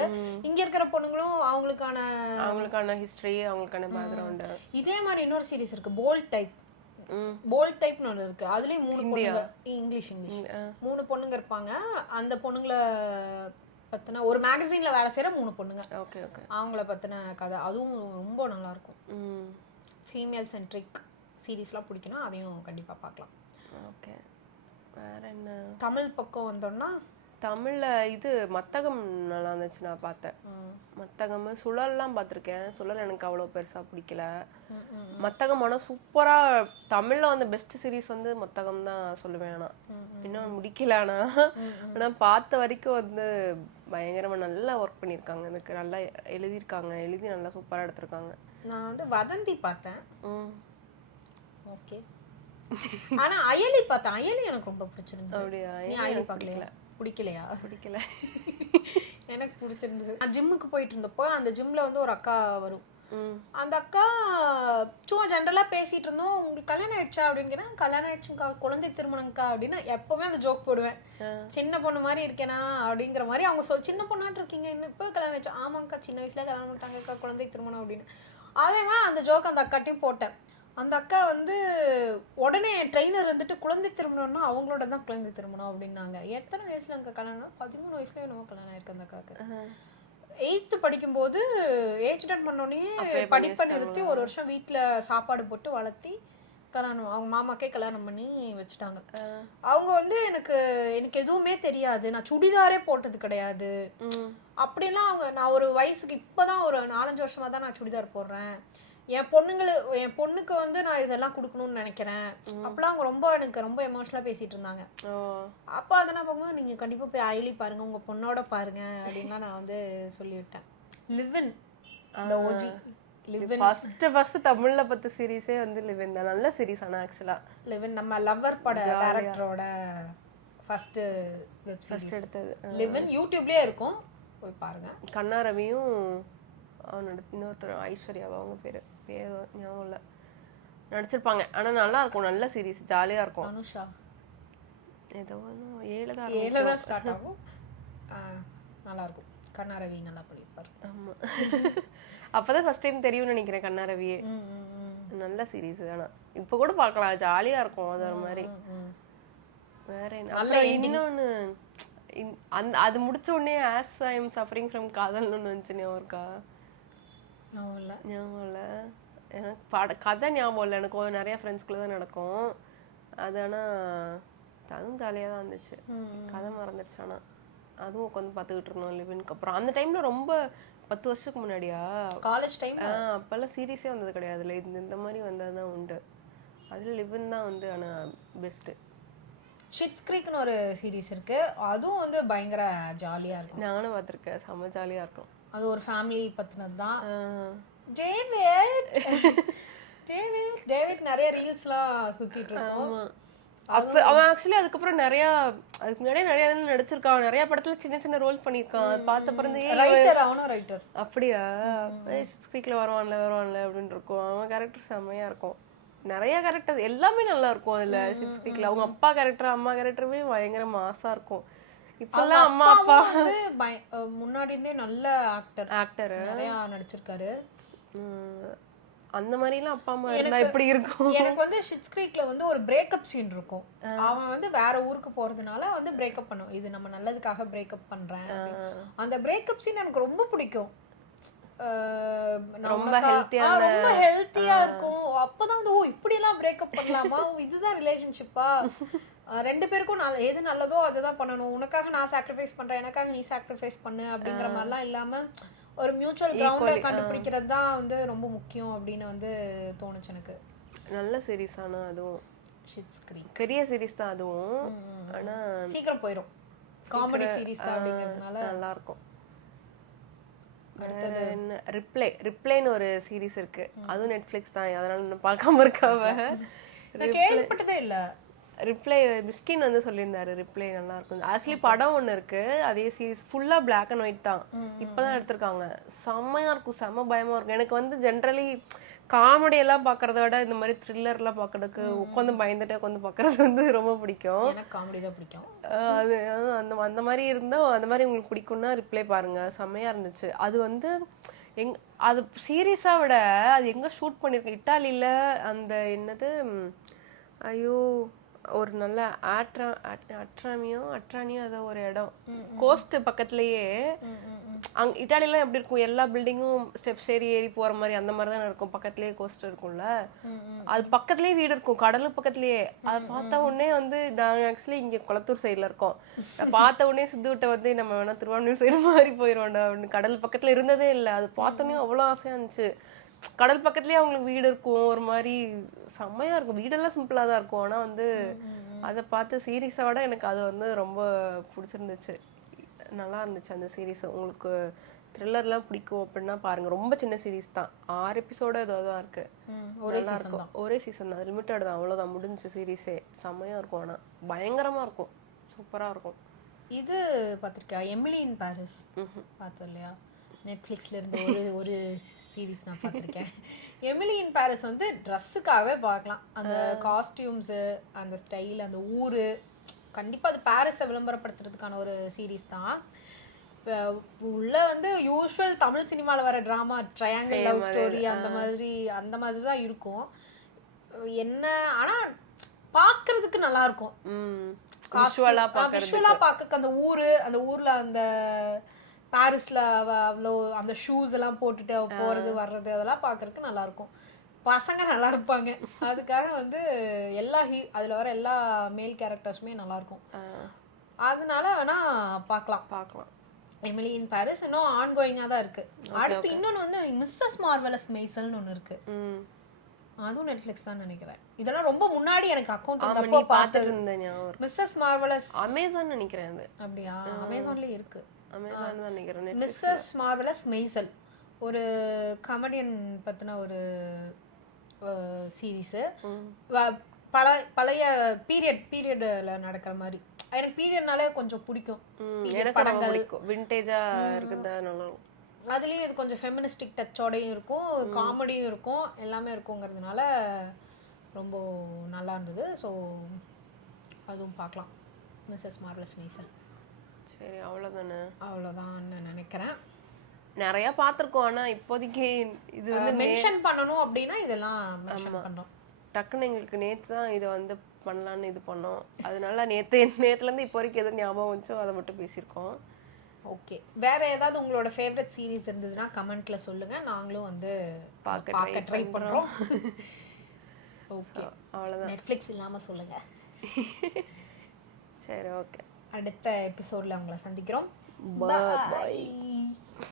இங்க இருக்கிற பொண்ணுங்களும் அவங்களுக்கான ஹிஸ்டரி, அவங்களுக்கான பேக்ரவுண்ட். இதே மாதிரி இன்னொரு சீரிஸ் இருக்கு, போல்ட் டைப்னு ஒன்று இருக்கு. அதுலயும் 3 பொண்ணுங்க, இங்கிலீஷ் 3 பொண்ணுங்க இருப்பாங்க. அந்த பொண்ணுங்களை பத்தின ஒரு மேகசின்ல வேலை செய்யற 3 பொண்ணுங்க. ஓகே ஓகே, அவங்கள பத்தின கதை. அதுவும் ரொம்ப நல்லா இருக்கும். ஃபீமேல் சென்ட்ரிக் சீரீஸ்லாம் பிடிக்கும்னா அதையும் கண்டிப்பா பார்க்கலாம். ஓகே, வேற என்ன? தமிழ் பக்கம் வந்தோம்னா தமிழ்ல இது மத்தகம் நல்லா இருந்துச்சு, நான் பார்த்தேன். மத்தகம், சுழல்லாம் பார்த்துருக்கேன். சுழல் எனக்கு அவ்வளோ பெருசா பிடிக்கல. மத்தகம் ஆனால் சூப்பரா தமிழ்ல வந்து பெஸ்ட் சீரீஸ் வந்து மத்தகம் தான் சொல்லுவேன். ஆனால் இன்னும் முடிக்கல. ஆனால் பார்த்த வரைக்கும் வந்து பயங்கரமா நல்லா ஒர்க் பண்ணியிருக்காங்க. எனக்கு நல்லா எழுதியிருக்காங்க, எழுதி நல்லா சூப்பரா எடுத்திருக்காங்க. நான் வந்து வதந்தி பார்த்தேன். ஓகே, ஆனா அயலி பார்த்தேன். அயலி எனக்கு ரொம்ப பிடிச்சிருந்தது. அப்படியா? நீ அயலி பார்க்கலையா? பிடிக்கலையா? பிடிக்கல. எனக்கு பிடிச்சிருந்தது. நான் ஜிம்முக்கு போயிட்டு இருந்தப்போ அந்த ஜிம்ல வந்து ஒரு அக்கா வரும். அந்த அக்கா சும்மா ஜென்ரலா பேசிட்டு இருந்தோம். உங்களுக்கு கல்யாணம் ஆயிடுச்சா அப்படின்னு கேட்டா, கல்யாணம் ஆயிடுச்சுக்கா, குழந்தை திருமணம்க்கா அப்படின்னு எப்பவுமே அந்த ஜோக் போடுவேன். சின்ன பொண்ணு மாதிரி இருக்கேனா அப்படிங்கிற மாதிரி. அவங்க சின்ன பொண்ணாட்டு இருக்கீங்க, இன்னும் இப்போ கல்யாணம் ஆயிடுச்சு. ஆமாக்கா, சின்ன வயசுல கல்யாணம் பண்ணிட்டாங்கக்கா, குழந்தை திருமணம் அப்படின்னு. அதே மாதிரி அந்த ஜோக் அந்த அக்காட்டையும் போட்டேன். அந்த அக்கா வந்து உடனே ட்ரெயினர் வந்துட்டு குழந்தை திருமணம்னா அவங்களோட தான் குழந்தை திருமணம் அப்படின்னாங்க. எத்தனை வயசுல எனக்கு கல்யாணம்? 13 வயசுல நம்ம கல்யாணம் ஆயிருக்கு அந்த அக்காவுக்கு. 8th படிக்கும்போது ஏஜ் அட்டன் பண்ணோடனே படிப்பை நிறுத்தி 1 வருஷம் வீட்டுல சாப்பாடு போட்டு வளர்த்தி கல்யாணம், அவங்க மாமாக்கே கல்யாணம் பண்ணி வச்சுட்டாங்க. அவங்க வந்து எனக்கு எதுவுமே தெரியாது, நான் சுடிதாரே போட்டது கிடையாது அப்படின்னா. நான் ஒரு வயசுக்கு இப்பதான் ஒரு 4-5 வருஷமா தான் நான் சுடிதார் போடுறேன். என் பொண்ணுக்கு வந்து நான் இதெல்லாம் கொடுக்கணும்னு நினைக்கிறேன். அப்பெல்லாம் அவங்க எனக்கு ரொம்ப எமோஷனலா பேசிட்டு இருந்தாங்க. அப்ப அதெல்லாம் பார்க்கும்போது நீங்க கண்டிப்பா போய் அயலி பாருங்க, உங்க பொண்ணோட பாருங்க அப்படின்னா நான் வந்து சொல்லிவிட்டேன். லிவன் அந்த ஓஜி லிவன் ஃபர்ஸ்ட் தமிழ்ல பத்த சீரிஸே வந்து லிவன் தான். நல்ல சீரிஸ். ஆனா ஆக்சுவலா லிவன் நம்ம லவ்வர் பட டைரக்டரோட ஃபர்ஸ்ட் வெப் சீரிஸ் எடுத்தது. லிவன் யூடியூப்லயே இருக்கும். போய் பாருங்க. கண்ணா ரவியும் இன்னொருத்தர் ஐஸ்வர்யாவா அவங்க பேர் ஞாபகம் இல்லை, நடிச்சிருப்பாங்க. ஆனால் நல்லா இருக்கும், நல்ல சீரீஸ், ஜாலியாக இருக்கும். அனுஷா ஏதோ 7 தான் 7 தான் ஸ்டார்ட் ஆகும். நல்லா இருக்கும். கண்ணா ரவி நல்லா பண்ணியிருப்பாரு. ஆமாம், அப்போதான் ஃபர்ஸ்ட் டைம் தெரியும்னு நினைக்கிறேன் கண்ணா ரவியே. நல்ல சீரீஸ், ஆனால் இப்போ கூட பார்க்கலாம், ஜாலியாக இருக்கும். அது ஒரு மாதிரி. வேற என்ன, அப்புறம் இன்னொன்று அது முடிச்ச உடனே as I am suffering from காதல்னு ஒன்று வந்துச்சு, ஞாபகம் இருக்கா? ஞாபகம் இல்லை எனக்கு, கதை ஞாபகம் இல்லை எனக்கு. நிறைய ஃப்ரெண்ட்ஸ்குள்ளே தான் நடக்கும் அது. ஆனால் அதுவும் ஜாலியாக தான் இருந்துச்சு. கதை மறந்துடுச்சு. ஆனால் அதுவும் உட்காந்து பார்த்துக்கிட்டு இருந்தோம் லிவின்க்கு அப்புறம். அந்த டைமில் ரொம்ப 10 வருஷத்துக்கு முன்னாடியா, காலேஜ் டைம். அப்போல்லாம் சீரியஸே வந்தது கிடையாதுல்ல, இந்த மாதிரி வந்தது தான் உண்டு. அதில் லிவின் தான் வந்து ஆனால் பெஸ்ட்டு. ஷிட்ஸ் க்ரீக்னு ஒரு சீரீஸ் இருக்கு, அதுவும் வந்து பயங்கர ஜாலியாக இருக்கும். நானும் பார்த்துருக்கேன், செம்ம ஜாலியாக இருக்கும். அது ஒரு ஃபேமிலி பற்றினது தான். டேவிட் நிறைய ரீல்ஸ்லாம் சுற்றிட்டு இருக்கோம். அப்போ அவன் ஆக்சுவலி அதுக்கப்புறம் அதுக்கு முன்னாடியே நிறைய நடிச்சிருக்கான், நிறைய படத்துல சின்ன சின்ன ரோல் பண்ணியிருக்கான். அது பார்த்த பிறந்து அவனும் ரைட்டர். அப்படியா, ஸ்க்ரீக்ல வருவான்ல அப்படின்னு இருக்கும். அவன் கேரக்டர் செம்மையா இருக்கும். நிறைய கேரக்டர் எல்லாமே நல்லா இருக்கும் அதுல. ஸ்க்ரீக்ல அவங்க அப்பா கேரக்டர் அம்மா கேரக்டருமே பயங்கர மாசா இருக்கும். இப்பெல்லாம் அம்மா அப்பா வந்து முன்னாடி இருந்தே நல்ல ஆக்டர் நிறைய நடிச்சிருக்காரு. அந்த மாதிரி எல்லாம் அப்பா அம்மா இருந்தா எப்படி இருக்கும்? எனக்கு வந்து ஷிட்ஸ் க்ரீக்ல வந்து ஒரு பிரேக்கப் சீன் இருக்கும். அவன் வந்து வேற ஊருக்கு போறதுனால வந்து பிரேக்கப் பண்ணும், இது நம்ம நல்லதுக்காக பிரேக்கப் பண்றேன். அந்த பிரேக்கப் சீன் எனக்கு ரொம்ப பிடிக்கும். ரொம்ப ஹெல்த்தியா இருக்கும். அப்பதான் வந்து இப்படி எல்லாம் பிரேக்கப் பண்ணலாமா, இதுதான் ரிலேஷன்ஷிப்பா, 2 பேருக்கும் எது நல்லதோ அதுதான் பண்ணணும், உனக்காக நான் சாக்ரிஃபைஸ் பண்றேன், எனக்காக நீ சாக்ரிஃபைஸ் பண்ணு அப்படிங்கிற மாதிரிலாம் இல்லாம ஒரு மியூச்சுவல் கிரவுண்டை கண்டுபிடிக்கிறது தான் வந்து ரொம்ப முக்கியம் அப்படின்னு வந்து தோணுச்சு எனக்கு. நல்ல சீரிஸ். ஆனா அதுவும் ஷிட்ஸ் க்ரீக் பெரிய சீரிஸ் தான் அதுவும். ஆனா சீக்கிரம் போயிடும், காமெடி சீரிஸ் தான் அப்படிங்கிறதுனால நல்லா இருக்கும். என்ன ரிப்ளைன்னு ஒரு சீரிஸ் இருக்கு, அதுவும் நெட்ஃபிளிக்ஸ் தான், அதனால நான் பார்க்காம இருக்காவ. கேள்விப்பட்டதே இல்ல. ரிப்ளை மிஸ்கின் வந்து சொல்லியிருந்தாரு ரிப்ளை நல்லா இருக்கும். ஆக்சுவலி படம் ஒன்று இருக்கு, அதே சீரிஸ் ஃபுல்லா பிளாக் அண்ட் ஒயிட் தான், இப்பதான் எடுத்திருக்காங்க. செம்மையா இருக்கும், செம்ம பயமா இருக்கும். எனக்கு வந்து ஜென்ரலி காமெடி எல்லாம் பாக்குறத விட இந்த மாதிரி த்ரில்லர் எல்லாம் பாக்குறதுக்கு உட்காந்து பயந்துட்டே உட்காந்து பாக்குறது வந்து ரொம்ப பிடிக்கும். காமெடி தான் பிடிக்கும். அது அந்த மாதிரி இருந்தா, அந்த மாதிரி உங்களுக்கு பிடிக்கும்னா ரிப்ளை பாருங்க, செம்மையா இருந்துச்சு. அது வந்து அது சீரியஸா விட அது எங்க ஷூட் பண்ணிருக்கேன், இட்டாலியில. அந்த என்னது, ஐயோ ஒரு நல்ல அட்ரானியோ ஏதோ ஒரு இடம், கோஸ்ட் பக்கத்துலயே. அங்க இட்டாலியெல்லாம் எப்படி இருக்கும், எல்லா பில்டிங்கும் ஸ்டெப்ஸ் ஏறி போற மாதிரி அந்த மாதிரி தான் இருக்கும். பக்கத்துலயே கோஸ்ட் இருக்கும்ல, அது பக்கத்துலயே வீடு இருக்கும், கடலு பக்கத்துலயே. அதை பார்த்த உடனே வந்து நாங்க ஆக்சுவலி இங்க குளத்தூர் சைட்ல இருக்கோம், பார்த்த உடனே சித்துவிட்ட வந்து நம்ம வேணா திருவான்மையூர் சைடு மாதிரி போயிடுவோம்டா அப்படின்னு. கடல் பக்கத்துல இருந்ததே இல்லை, அது பார்த்தோன்னே அவ்வளோ ஆசையா இருந்துச்சு. கடல் பக்கத்துலயே அவங்களுக்கு வீடு இருக்கும், ஒரு மாதிரி செம்மையா இருக்கும். வீடெல்லாம் சிம்பிளா தான் இருக்கும், ஆனா வந்து அதை பார்த்து சீரீஸை விட எனக்கு அது வந்து ரொம்ப பிடிச்சிருந்துச்சு, நல்லா இருந்துச்சு அந்த சீரீஸ். உங்களுக்கு த்ரில்லர்லாம் பிடிக்கும் அப்படின்னா பாருங்க, ரொம்ப சின்ன சீரீஸ் தான், 6 எபிசோட ஏதோ தான் இருக்கு, நல்லா இருக்கும். ஒரே சீசன் தான், லிமிட்டட் தான், அவ்வளோதான், முடிஞ்சு சீரீஸே. செம்மையா இருக்கும், ஆனா பயங்கரமா இருக்கும், சூப்பரா இருக்கும். இது பார்த்திருக்கியா, எமிலி இன் பாரிஸ்? பார்த்தது இல்லையா? நெட்ஃப்ளிக்ஸ்ல இருந்து ஒரு சீரீஸ் நான் பார்த்துருக்கேன். எமிலி இன் பாரிஸ் வந்து ட்ரெஸ்ஸுக்காகவே பார்க்கலாம். அந்த காஸ்டியூம்ஸு, அந்த ஸ்டைல், அந்த ஊர், கண்டிப்பாக அது பாரிஸை விளம்பரப்படுத்துறதுக்கான ஒரு சீரீஸ் தான். இப்போ உள்ள வந்து யூஸ்வல் தமிழ் சினிமாவில் வர ட்ராமா, ட்ரையாங்கிள் லவ் ஸ்டோரி, அந்த மாதிரி தான் இருக்கும். என்ன ஆனால் பார்க்கறதுக்கு நல்லா இருக்கும், விஷுவலா பார்க்க. அந்த ஊரில் அந்த பாரிஸ்ல அவ்வளோ அந்த ஷூஸ் எல்லாம் போட்டுட்டு போறது வர்றது அதெல்லாம் பார்க்கறதுக்கு நல்லா இருக்கும். பசங்க நல்லா இருப்பாங்க, அதுக்காக வந்து அதுல வர எல்லா மேல் கேரக்டர்ஸுமே நல்லா இருக்கும். அதனால வேணா பார்க்கலாம். எமிலி இன் பாரிஸ் இன்னும் ஆன்கோயிங்கா தான் இருக்கு. அடுத்து இன்னொன்னு வந்து மிஸ்ஸஸ் மார்வெலஸ் மெய்சல்னு ஒன்று இருக்கு, அதுவும் நெட்ஃப்ளிக்ஸ் தான் நினைக்கிறேன். இதெல்லாம் ரொம்ப முன்னாடி எனக்கு அக்கௌண்ட் இருந்தப்போ பார்த்துருந்தேன். மிஸ்ஸஸ் மார்வெலஸ் அமேசான் நினைக்கிறேன். அது அப்படியா? அமேசான்லயே இருக்கு. மிஸ்ஸஸ் மார்வெலஸ் மெய்சல் ஒரு கமெடியன் பத்தின ஒரு சீரீஸ். பழைய பீரியட்ல நடக்கிற மாதிரி எனக்கு பீரியட்னாலே கொஞ்சம் பிடிக்கும். எனக்கு ரொம்ப பிடிக்கும். விண்டேஜா இருக்குதா நல்லா இருக்கும். அதுலயும் இது கொஞ்சம் ஃபெமினிஸ்டிக் டச்சோடையும் இருக்கும், காமெடியும் இருக்கும், எல்லாமே இருக்குங்கிறதுனால ரொம்ப நல்லா இருந்தது. ஸோ அதுவும் பார்க்கலாம். Mrs marvellous Mason. சரி, அவ்வளோதானே? அவ்வளோதான் நினைக்கிறேன். நிறைய பார்த்துருக்கோம், ஆனா இப்போதைக்கு இது வந்து மென்ஷன் பண்ணணும் அப்படின்னா இதெல்லாம் மென்ஷன் பண்றோம். டக்குன்னு எங்களுக்கு நேற்று தான் இதை வந்து பண்ணலான்னு இது பண்ணோம். அதனால நேற்றுலேருந்து இப்போ வரைக்கும் எது ஞாபகம் வந்துச்சோ அதை மட்டும் பேசியிருக்கோம். ஓகே, வேற ஏதாவது உங்களோட ஃபேவரட் சீரிஸ் இருந்ததுன்னா கமெண்ட்ல சொல்லுங்க, நாங்களும் வந்து பார்க்க ட்ரை பண்றோம். ஓகே, அவ்வளோதான். நெட்ஃப்ளிக்ஸ் இல்லாம சொல்லுங்க. சரி, ஓகே. அடுத்த எபிசோட்ல உங்களை சந்திக்கிறோம். பாய்.